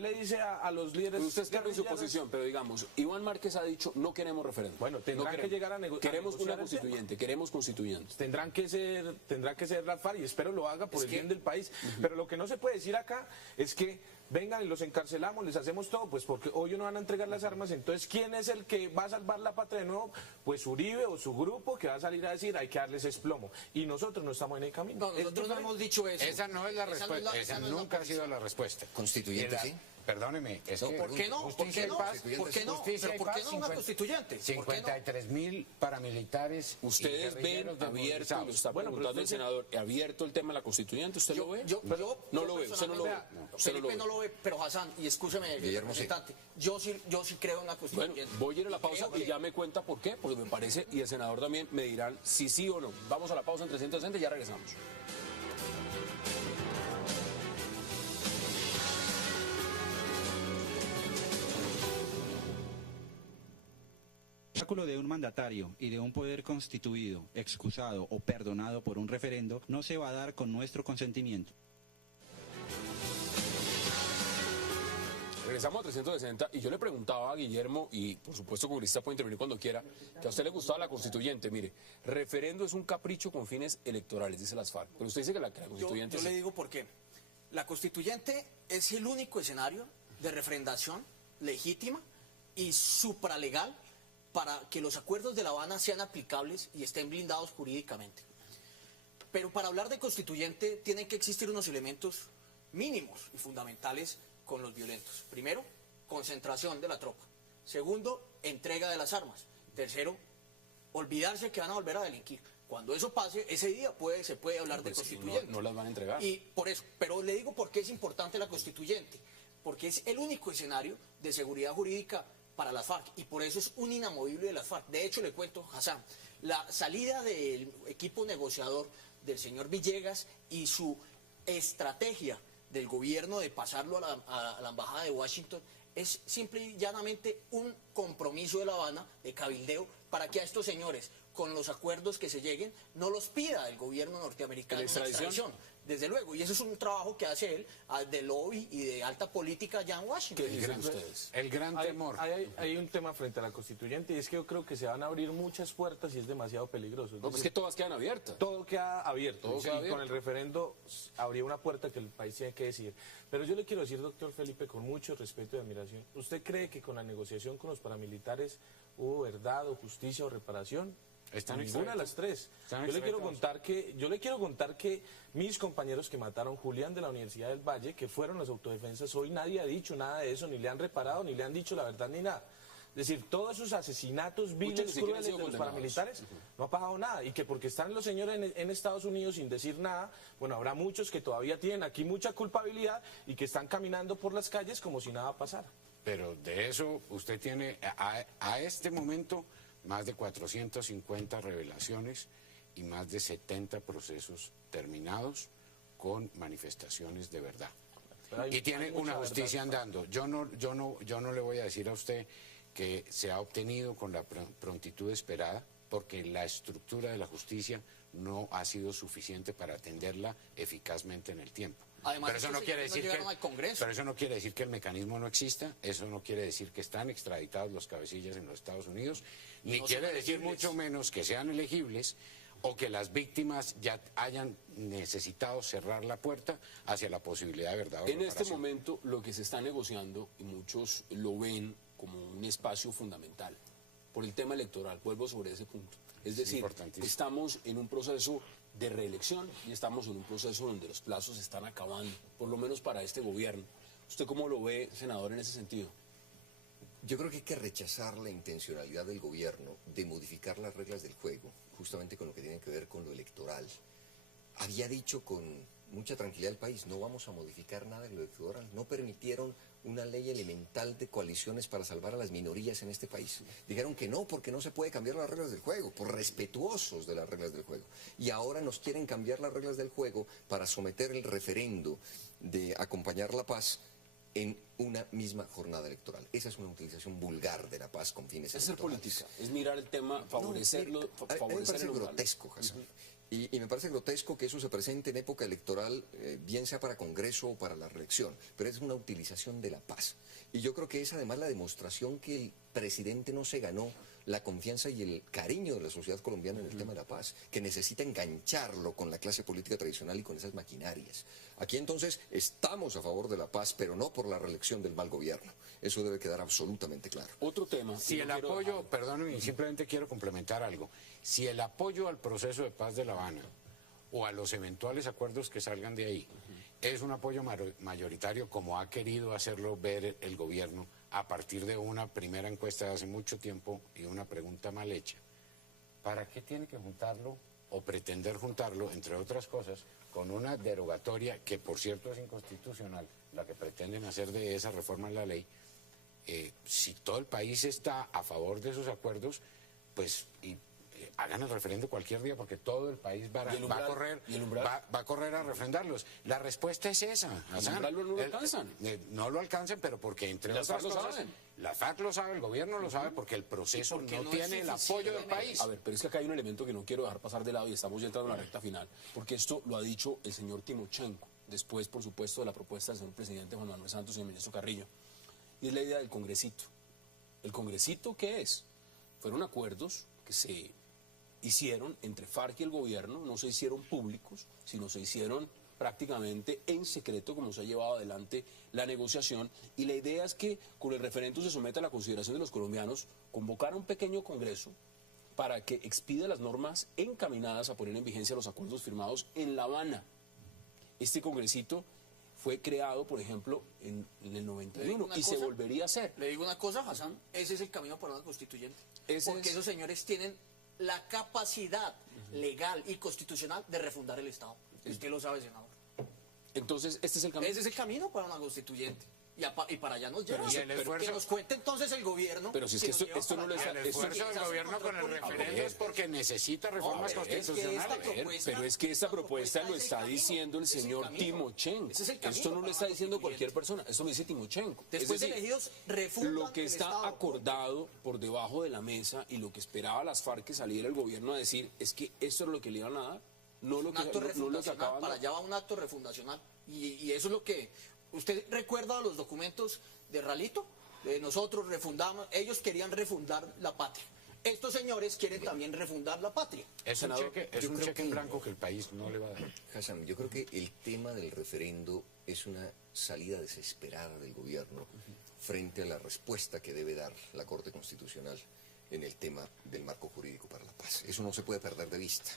le dice a los líderes... Pero usted está en su guerrilleros, posición, pero digamos, Iván Márquez ha dicho no queremos referéndum. Bueno, tendrán No que queremos. llegar a Queremos negociar una el constituyente, queremos constituyentes. tendrá que ser la FARC, y espero lo haga por el bien del país. Pero lo que no se puede decir acá es que vengan y los encarcelamos, les hacemos todo, pues porque hoy no van a entregar las armas. Entonces, ¿quién es el que va a salvar la patria de nuevo? Pues Uribe o su grupo, que va a salir a decir hay que darles esplomo. Y nosotros no estamos en el camino. No, nosotros no hemos dicho eso. Esa no es la respuesta, esa no es la nunca ha sido la respuesta. Constituyente, sí. Perdóneme, es No, que ¿Por qué no? ¿Por justicia qué y no? paz, ¿Por qué no? justicia ¿Pero y por qué paz, no una constituyente? ¿Por qué no? 53.000 paramilitares. y Ustedes ven guerrilleros abierto, lo desmovilizados. está Bueno, pero preguntando el usted- senador, abierto el tema de la constituyente, ¿usted lo ve? Yo no lo ve, usted no lo ve. personalmente, Usted no lo Felipe ve. no lo ve, pero Hassan, y escúcheme, Guillermo, sí. representante, yo sí creo en la Bueno, constituyente. voy a ir a la pausa Creo y que- ya me cuenta por qué, porque me parece, y el senador también me dirán si sí o no. Vamos a la pausa en 360 y ya regresamos. El obstáculo de un mandatario y de un poder constituido, excusado o perdonado por un referendo no se va a dar con nuestro consentimiento. Regresamos a 360 y yo le preguntaba a Guillermo, y por supuesto congresista puede intervenir cuando quiera, que a usted le gustaba la constituyente. Mire, referendo es un capricho con fines electorales, dice las FARC, pero usted dice que la constituyente Yo sí. le digo por qué. La constituyente es el único escenario de refrendación legítima y supralegal para que los acuerdos de La Habana sean aplicables y estén blindados jurídicamente. Pero para hablar de constituyente tienen que existir unos elementos mínimos y fundamentales con los violentos. Primero, concentración de la tropa. Segundo, entrega de las armas. Tercero, olvidarse que van a volver a delinquir. Cuando eso pase, ese día se puede hablar de Pues, constituyente. no las van a entregar. Y por eso, pero le digo por qué es importante la constituyente. Porque es el único escenario de seguridad jurídica para las FARC. Y por eso es un inamovible de las FARC. De hecho, le cuento, Hassan, la salida del equipo negociador del señor Villegas y su estrategia del gobierno de pasarlo a la embajada de Washington es simple y llanamente un compromiso de La Habana, de cabildeo, para que a estos señores, con los acuerdos que se lleguen, no los pida el gobierno norteamericano ¿La extradición? Desde luego, y eso es un trabajo que hace él de lobby y de alta política allá en Washington. ¿Qué dicen ustedes? El gran temor. Hay un tema frente a la constituyente, y es que yo creo que se van a abrir muchas puertas y es demasiado peligroso. Es No, pues decir, que todas quedan abiertas. todo queda abierto. Todo y queda abierto. con el referendo habría una puerta que el país tiene que decidir. Pero yo le quiero decir, doctor Felipe, con mucho respeto y admiración, ¿usted cree que con la negociación con los paramilitares hubo verdad o justicia o reparación? Ninguna de las tres. Yo le quiero contar que mis compañeros que mataron, Julián de la Universidad del Valle, que fueron las autodefensas, hoy nadie ha dicho nada de eso, ni le han reparado, ni le han dicho la verdad, ni nada. Es decir, todos esos asesinatos viles, crueles de los paramilitares, no ha pasado nada. Y que porque están los señores en Estados Unidos sin decir nada, bueno, habrá muchos que todavía tienen aquí mucha culpabilidad y que están caminando por las calles como si nada pasara. Pero de eso usted tiene, a este momento, más de 450 revelaciones y más de 70 procesos terminados con manifestaciones de verdad. Y tiene una justicia andando. Yo no le voy a decir a usted que se ha obtenido con la prontitud esperada, porque la estructura de la justicia no ha sido suficiente para atenderla eficazmente en el tiempo. Además, pero eso no quiere decir pero eso no quiere decir que el mecanismo no exista, eso no quiere decir que están extraditados los cabecillas en los Estados Unidos, ni no quiere decir mucho menos que sean elegibles o que las víctimas ya hayan necesitado cerrar la puerta hacia la posibilidad de verdad. En este momento lo que se está negociando, y muchos lo ven como un espacio fundamental, por el tema electoral, vuelvo sobre ese punto. Es decir, estamos en un proceso de reelección y estamos en un proceso donde los plazos se están acabando, por lo menos para este gobierno. ¿Usted cómo lo ve, senador, en ese sentido? Yo creo que hay que rechazar la intencionalidad del gobierno de modificar las reglas del juego, justamente con lo que tiene que ver con lo electoral. Había dicho con mucha tranquilidad el país, no vamos a modificar nada de lo electoral, no permitieron una ley elemental de coaliciones para salvar a las minorías en este país. Dijeron que no, porque no se puede cambiar las reglas del juego, por respetuosos de las reglas del juego. Y ahora nos quieren cambiar las reglas del juego para someter el referendo de acompañar la paz en una misma jornada electoral. Esa es una utilización vulgar de la paz con fines electorales. Es ser política, es mirar el tema, favorecerlo. A mí me parece grotesco, Hassan. Y me parece grotesco que eso se presente en época electoral, bien sea para Congreso o para la reelección, pero es una utilización de la paz. Y yo creo que es además la demostración que el presidente no se ganó la confianza y el cariño de la sociedad colombiana en el tema de la paz, que necesita engancharlo con la clase política tradicional y con esas maquinarias. Aquí entonces estamos a favor de la paz, pero no por la reelección del mal gobierno. Eso debe quedar absolutamente claro. Otro tema. Si el apoyo, perdónenme, simplemente quiero complementar algo. Si el apoyo al proceso de paz de La Habana o a los eventuales acuerdos que salgan de ahí es un apoyo mayoritario, como ha querido hacerlo ver el gobierno a partir de una primera encuesta de hace mucho tiempo y una pregunta mal hecha, ¿para qué tiene que juntarlo o pretender juntarlo, entre otras cosas, con una derogatoria que, por cierto, es inconstitucional, la que pretenden hacer de esa reforma en la ley? Si todo el país está a favor de esos acuerdos, pues hagan el referendo cualquier día, porque todo el país va a correr a refrendarlos. La respuesta es esa. No lo alcanzan. No lo alcanzan, pero porque entre otras cosas, la FARC lo sabe, el gobierno lo sabe, porque el proceso no tiene el apoyo del país. A ver, pero es que acá hay un elemento que no quiero dejar pasar de lado y estamos ya entrando en la recta final, porque esto lo ha dicho el señor Timochenko, después, por supuesto, de la propuesta del señor presidente Juan Manuel Santos y el ministro Carrillo. Y es la idea del congresito. ¿El congresito qué es? Fueron acuerdos que se hicieron entre FARC y el gobierno, no se hicieron públicos, sino se hicieron prácticamente en secreto, como se ha llevado adelante la negociación, y la idea es que con el referendo se someta a la consideración de los colombianos, convocar a un pequeño congreso para que expida las normas encaminadas a poner en vigencia los acuerdos firmados en La Habana. Este congresito fue creado, por ejemplo, en el 91 y se volvería a hacer. Le digo una cosa, Hassan, ese es el camino para una constituyente. Porque esos señores tienen la capacidad legal y constitucional de refundar el Estado. Usted lo sabe, senador. Entonces, este es el camino. Ese es el camino para una constituyente. Y para allá nos lleva. Que nos cuente entonces el gobierno. Pero si es que esto no lo está... El esfuerzo del gobierno con el referendo es porque necesita reformas constitucionales. Pero es que esta propuesta lo está diciendo el señor Timochenko. Esto no lo está diciendo cualquier persona. Esto lo dice Timochenko. Después de elegidos, refundan lo que está acordado por debajo de la mesa y lo que esperaba las FARC que saliera el gobierno a decir es que esto es lo que le iban a dar. No lo que acaban. Para allá va un acto refundacional. Y eso es lo que... ¿Usted recuerda los documentos de Ralito? Nosotros refundamos, ellos querían refundar la patria. Estos señores quieren también refundar la patria. Es un cheque en blanco que el país no le va a dar. Hassan, yo creo que el tema del referendo es una salida desesperada del gobierno frente a la respuesta que debe dar la Corte Constitucional en el tema del marco jurídico para la paz. Eso no se puede perder de vista.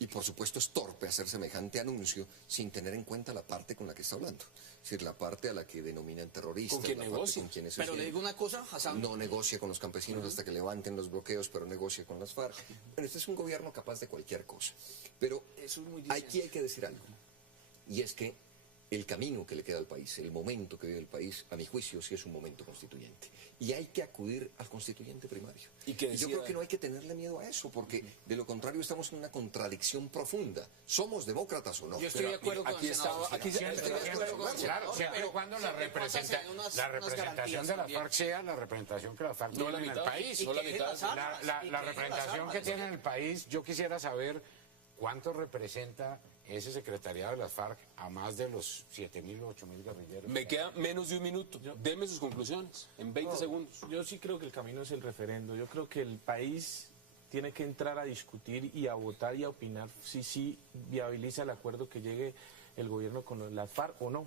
Y por supuesto es torpe hacer semejante anuncio sin tener en cuenta la parte con la que está hablando. Es decir, la parte a la que denominan terroristas. ¿Con quién la negocia? Parte con quienes Pero le digo una cosa, Hassan. no negocia con los campesinos hasta que levanten los bloqueos, pero negocia con las FARC. Bueno, este es un gobierno capaz de cualquier cosa. Pero Eso es muy aquí hay que decir algo. Y es que el camino que le queda al país, el momento que vive el país, a mi juicio, sí es un momento constituyente. Y hay que acudir al constituyente primario. Y que yo creo que no hay que tenerle miedo a eso, porque de lo contrario estamos en una contradicción profunda. ¿Somos demócratas o no? Yo estoy de acuerdo con aquí el senador. estaba, aquí Siempre estoy de acuerdo con el Claro, senador, siempre y pero cuando la siempre y cuando se den unas representación garantías de la también. FARC sea la representación que la FARC No tiene la en el mitad. país. Y no la que dejen mitad. las armas, La y que dejen las representación armas. que tiene en el país, yo quisiera saber cuánto representa ese secretariado de la FARC a más de los 7.000 o 8.000 guerrilleros. Me queda menos de un minuto. Deme sus conclusiones en 20 segundos. Yo sí creo que el camino es el referendo. Yo creo que el país tiene que entrar a discutir y a votar y a opinar si sí viabiliza el acuerdo que llegue el gobierno con la FARC o no.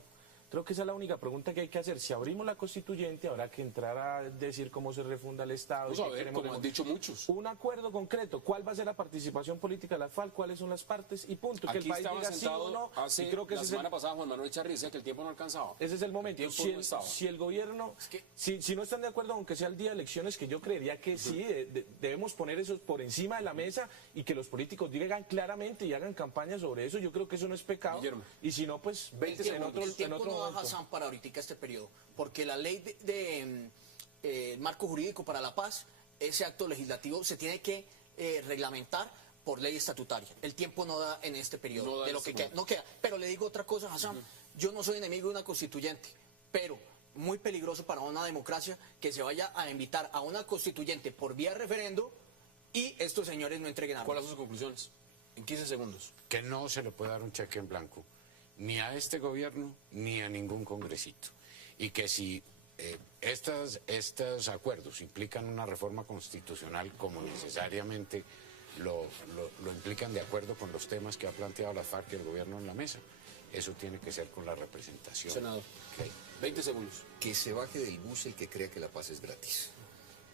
Creo que esa es la única pregunta que hay que hacer. Si abrimos la constituyente, habrá que entrar a decir cómo se refunda el Estado. Vamos y a qué ver, queremos como han dicho muchos. un acuerdo concreto. ¿Cuál va a ser la participación política de la FARC? ¿Cuáles son las partes? Y punto. Que el Aquí país estaba diga sí sentado o no. hace Y creo que la ese es el- semana pasada Juan Manuel Echarri decía que el tiempo no alcanzaba. ese es el momento. El tiempo Si no el, estaba. si el gobierno, que- si no están de acuerdo, aunque sea el día de elecciones, que yo creería que sí, debemos poner eso por encima de la mesa y que los políticos digan claramente y hagan campaña sobre eso. Yo creo que eso no es pecado. Guillermo. Y si no, pues 20 en segundos. otro, El en tiempo otro no da, momento. Hassan, para ahorita este periodo, porque la ley de marco jurídico para la paz, ese acto legislativo se tiene que reglamentar por ley estatutaria. El tiempo no da en este periodo, No da de en lo este que queda, no queda. Pero le digo otra cosa, Hassan, yo no soy enemigo de una constituyente, pero muy peligroso para una democracia que se vaya a invitar a una constituyente por vía referendo y estos señores no entreguen armas. ¿Cuáles son sus conclusiones? En 15 segundos. Que no se le puede dar un cheque en blanco ni a este gobierno ni a ningún congresito. Y que si estos acuerdos implican una reforma constitucional como necesariamente lo implican de acuerdo con los temas que ha planteado la FARC y el gobierno en la mesa, eso tiene que ser con la representación. Senador. Ok. 20 segundos. Que se baje del bus el que crea que la paz es gratis.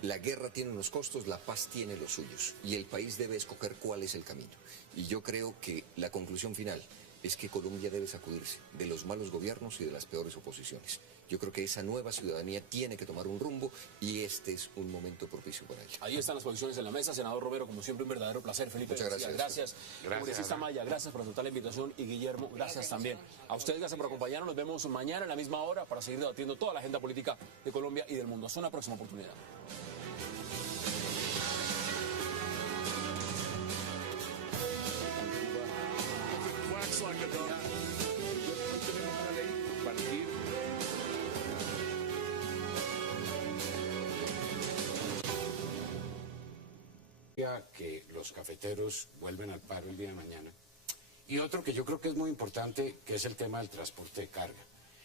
La guerra tiene unos costos, la paz tiene los suyos. Y el país debe escoger cuál es el camino. Y yo creo que la conclusión final es que Colombia debe sacudirse de los malos gobiernos y de las peores oposiciones. Yo creo que esa nueva ciudadanía tiene que tomar un rumbo y este es un momento propicio para ello. Ahí están las posiciones en la mesa. Senador Romero, como siempre, un verdadero placer. Felipe Muchas García, gracias. gracias. Congresista Maya, gracias por aceptar la invitación. Y Guillermo, gracias también. A ustedes, gracias por acompañarnos. Nos vemos mañana en la misma hora para seguir debatiendo toda la agenda política de Colombia y del mundo. Hasta una próxima oportunidad. Que los cafeteros vuelven al paro el día de mañana. Y otro que yo creo que es muy importante, que es el tema del transporte de carga.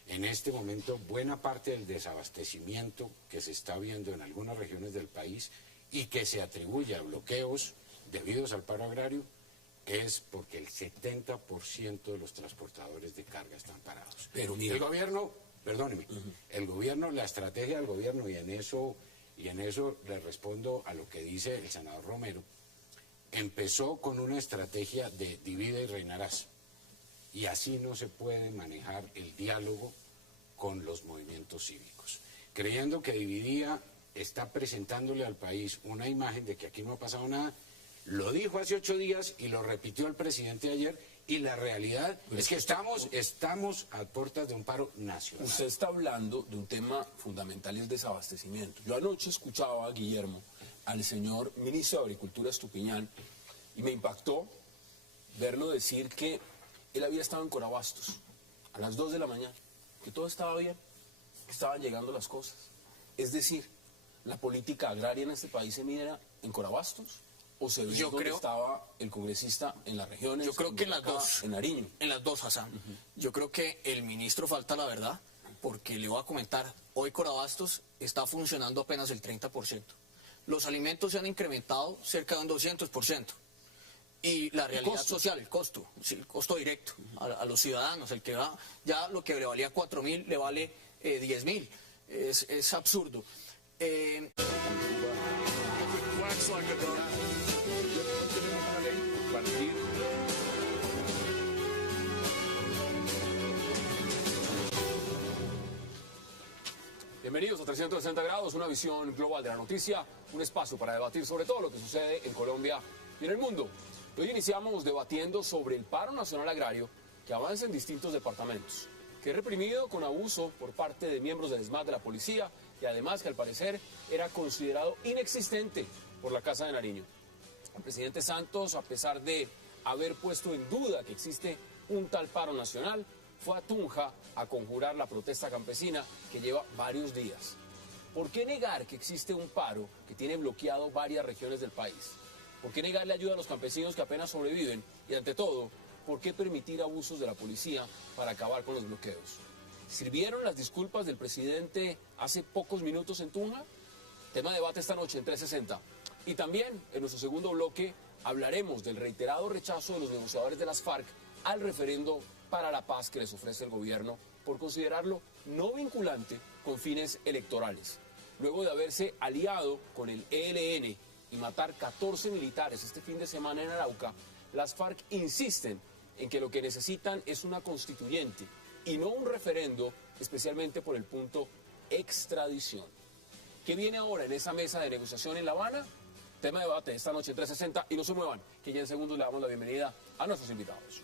En este momento, buena parte del desabastecimiento que se está viendo en algunas regiones del país y que se atribuye a bloqueos debidos al paro agrario, es porque el 70% de los transportadores de carga están parados. Pero mira, el gobierno, perdóneme, el gobierno, la estrategia del gobierno, y en eso le respondo a lo que dice el senador Romero, empezó con una estrategia de divide y reinarás. Y así no se puede manejar el diálogo con los movimientos cívicos. Creyendo que dividía, está presentándole al país una imagen de que aquí no ha pasado nada. Lo dijo hace 8 días y lo repitió el presidente ayer. Y la realidad es que estamos a puertas de un paro nacional. usted está hablando de un tema fundamental y el desabastecimiento. Yo anoche escuchaba a Guillermo, al señor ministro de Agricultura Estupiñán, y me impactó verlo decir que él había estado en Corabastos a las 2 de la mañana, que todo estaba bien, que estaban llegando las cosas. Es decir, la política agraria en este país se mide en Corabastos o se ve donde estaba el congresista en las regiones. Yo creo que en las dos. En Nariño. En las dos, Hassan. Yo creo que el ministro falta la verdad, porque le voy a comentar, hoy Corabastos está funcionando apenas el 30%. Los alimentos se han incrementado cerca de un 200%. Y la realidad social, el costo directo a los ciudadanos, el que va, ya lo que le valía 4.000 le vale 10.000. Es absurdo. Bienvenidos a 360 grados, una visión global de la noticia, un espacio para debatir sobre todo lo que sucede en Colombia y en el mundo. Hoy iniciamos debatiendo sobre el paro nacional agrario que avanza en distintos departamentos, que es reprimido con abuso por parte de miembros del ESMAD de la policía y además que al parecer era considerado inexistente por la Casa de Nariño. El presidente Santos, a pesar de haber puesto en duda que existe un tal paro nacional, fue a Tunja a conjurar la protesta campesina que lleva varios días. ¿Por qué negar que existe un paro que tiene bloqueado varias regiones del país? ¿Por qué negarle ayuda a los campesinos que apenas sobreviven? Y ante todo, ¿por qué permitir abusos de la policía para acabar con los bloqueos? ¿Sirvieron las disculpas del presidente hace pocos minutos en Tunja? Tema de debate esta noche en 360. Y también, en nuestro segundo bloque, hablaremos del reiterado rechazo de los negociadores de las FARC al referendo para la paz que les ofrece el gobierno por considerarlo no vinculante con fines electorales. Luego de haberse aliado con el ELN y matar 14 militares este fin de semana en Arauca, las FARC insisten en que lo que necesitan es una constituyente y no un referendo, especialmente por el punto extradición. ¿Qué viene ahora en esa mesa de negociación en La Habana? Tema de debate esta noche en 360 y no se muevan, que ya en segundos le damos la bienvenida a nuestros invitados.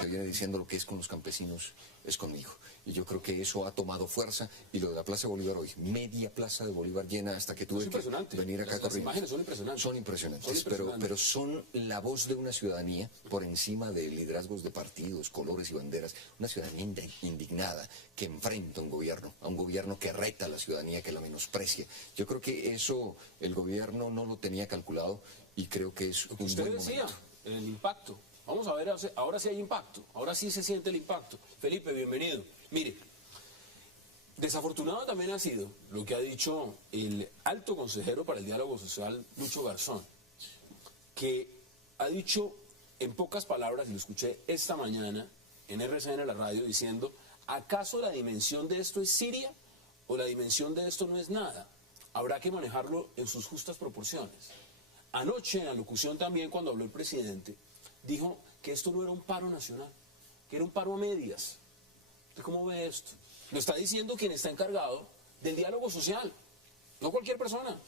Que viene diciendo lo que es con los campesinos es conmigo. Y yo creo que eso ha tomado fuerza. Y lo de la Plaza de Bolívar hoy, media Plaza de Bolívar llena hasta que tuve que venir acá corriendo. Las imágenes son impresionantes. Son impresionantes, pero son la voz de una ciudadanía por encima de liderazgos de partidos, colores y banderas. Una ciudadanía indignada que enfrenta a un gobierno que reta a la ciudadanía, que la menosprecia. Yo creo que eso el gobierno no lo tenía calculado y creo que es un buen momento. Usted decía, el impacto. Vamos a ver, ahora sí hay impacto, ahora sí se siente el impacto. Felipe, bienvenido. Mire, desafortunado también ha sido lo que ha dicho el alto consejero para el diálogo social, Lucho Garzón, que ha dicho en pocas palabras, y lo escuché esta mañana en RCN, la radio, diciendo, ¿acaso la dimensión de esto es Siria o la dimensión de esto no es nada? Habrá que manejarlo en sus justas proporciones. Anoche, en la locución también, cuando habló el presidente, dijo que esto no era un paro nacional, que era un paro a medias. ¿Usted cómo ve esto? Lo está diciendo quien está encargado del diálogo social, no cualquier persona.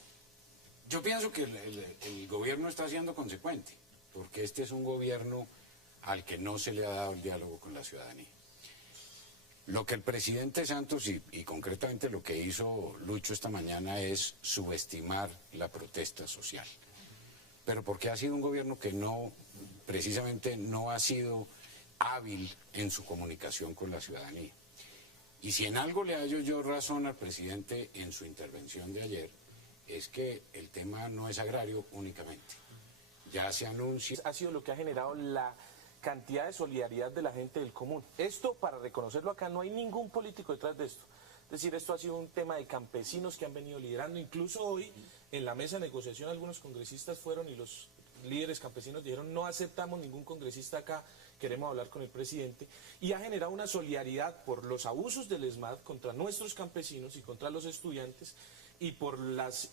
Yo pienso que el gobierno está siendo consecuente, porque este es un gobierno al que no se le ha dado el diálogo con la ciudadanía. Lo que el presidente Santos y concretamente lo que hizo Lucho esta mañana es subestimar la protesta social. Pero porque ha sido un gobierno que precisamente no ha sido hábil en su comunicación con la ciudadanía. Y si en algo le hallo yo razón al presidente en su intervención de ayer, es que el tema no es agrario únicamente. Ya se anuncia. Ha sido lo que ha generado la cantidad de solidaridad de la gente del común. Esto, para reconocerlo acá, no hay ningún político detrás de esto. Es decir, esto ha sido un tema de campesinos que han venido liderando. Incluso hoy, en la mesa de negociación, algunos congresistas fueron y los líderes campesinos dijeron no aceptamos ningún congresista acá, queremos hablar con el presidente. Y ha generado una solidaridad por los abusos del ESMAD contra nuestros campesinos y contra los estudiantes. Y por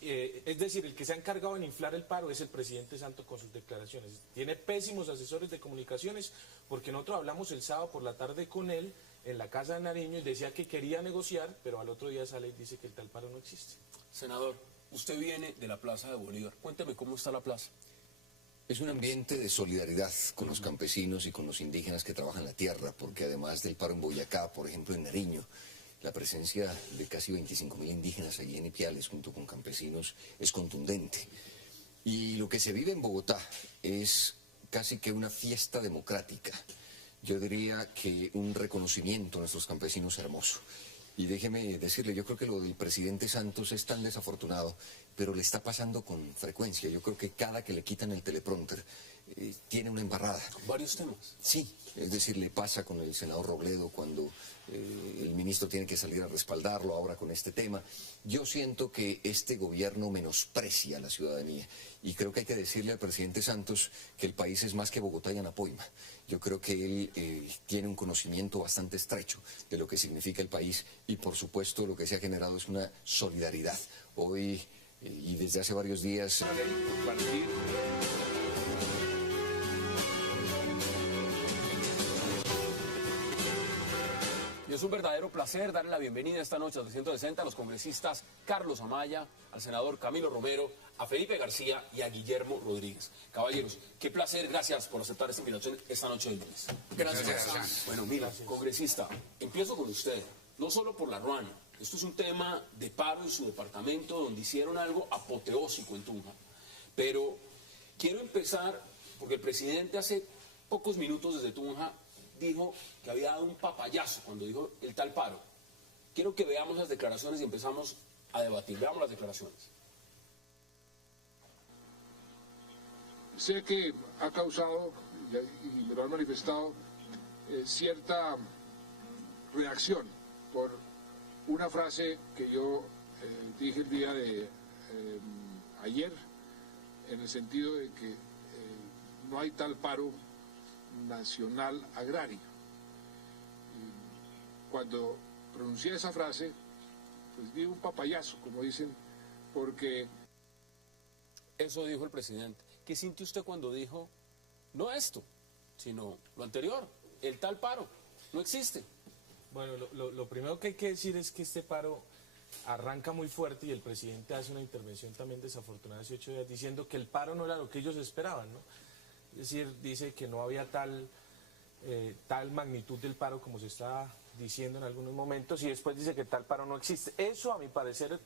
es decir, el que se ha encargado de inflar el paro es el presidente Santos con sus declaraciones. Tiene pésimos asesores de comunicaciones, porque nosotros hablamos el sábado por la tarde con él en la Casa de Nariño y decía que quería negociar, pero al otro día sale y dice que el tal paro no existe. Senador, usted viene de la Plaza de Bolívar. Cuénteme cómo está la plaza. Es un ambiente de solidaridad con los campesinos y con los indígenas que trabajan la tierra, porque además del paro en Boyacá, por ejemplo en Nariño, la presencia de casi 25.000 indígenas allí en Ipiales junto con campesinos es contundente. Y lo que se vive en Bogotá es casi que una fiesta democrática. Yo diría que un reconocimiento a nuestros campesinos hermoso. Y déjeme decirle, yo creo que lo del presidente Santos es tan desafortunado, pero le está pasando con frecuencia. Yo creo que cada que le quitan el teleprompter, tiene una embarrada. Varios temas. Sí, es decir, le pasa con el senador Robledo cuando el ministro tiene que salir a respaldarlo, ahora con este tema. Yo siento que este gobierno menosprecia a la ciudadanía y creo que hay que decirle al presidente Santos que el país es más que Bogotá y Anapoima. Yo creo que él tiene un conocimiento bastante estrecho de lo que significa el país y por supuesto lo que se ha generado es una solidaridad. Hoy y desde hace varios días... Y es un verdadero placer darle la bienvenida esta noche a 360 a los congresistas Carlos Amaya, al senador Camilo Romero, a Felipe García y a Guillermo Rodríguez. Caballeros, qué placer, gracias por aceptar esta invitación esta noche de lunes. Gracias. Bueno, mira, congresista, empiezo con usted, no solo por la ruana. Esto es un tema de paro en su departamento donde hicieron algo apoteósico en Tunja. Pero quiero empezar porque el presidente hace pocos minutos desde Tunja dijo que había dado un papayazo cuando dijo el tal paro. Quiero que veamos las declaraciones y empezamos a debatir. Veamos las declaraciones. Sé que ha causado, y me lo han manifestado, cierta reacción por una frase que yo dije el día de ayer, en el sentido de que no hay tal paro nacional agrario. Cuando pronuncié esa frase, pues di un papayazo, como dicen, porque... Eso dijo el presidente. ¿Qué sintió usted cuando dijo, no esto, sino lo anterior, el tal paro? No existe. Bueno, lo primero que hay que decir es que este paro arranca muy fuerte y el presidente hace una intervención también desafortunada hace 8 días diciendo que el paro no era lo que ellos esperaban, ¿no? Es decir, dice que no había tal magnitud del paro como se está diciendo en algunos momentos y después dice que tal paro no existe. Eso, a mi parecer,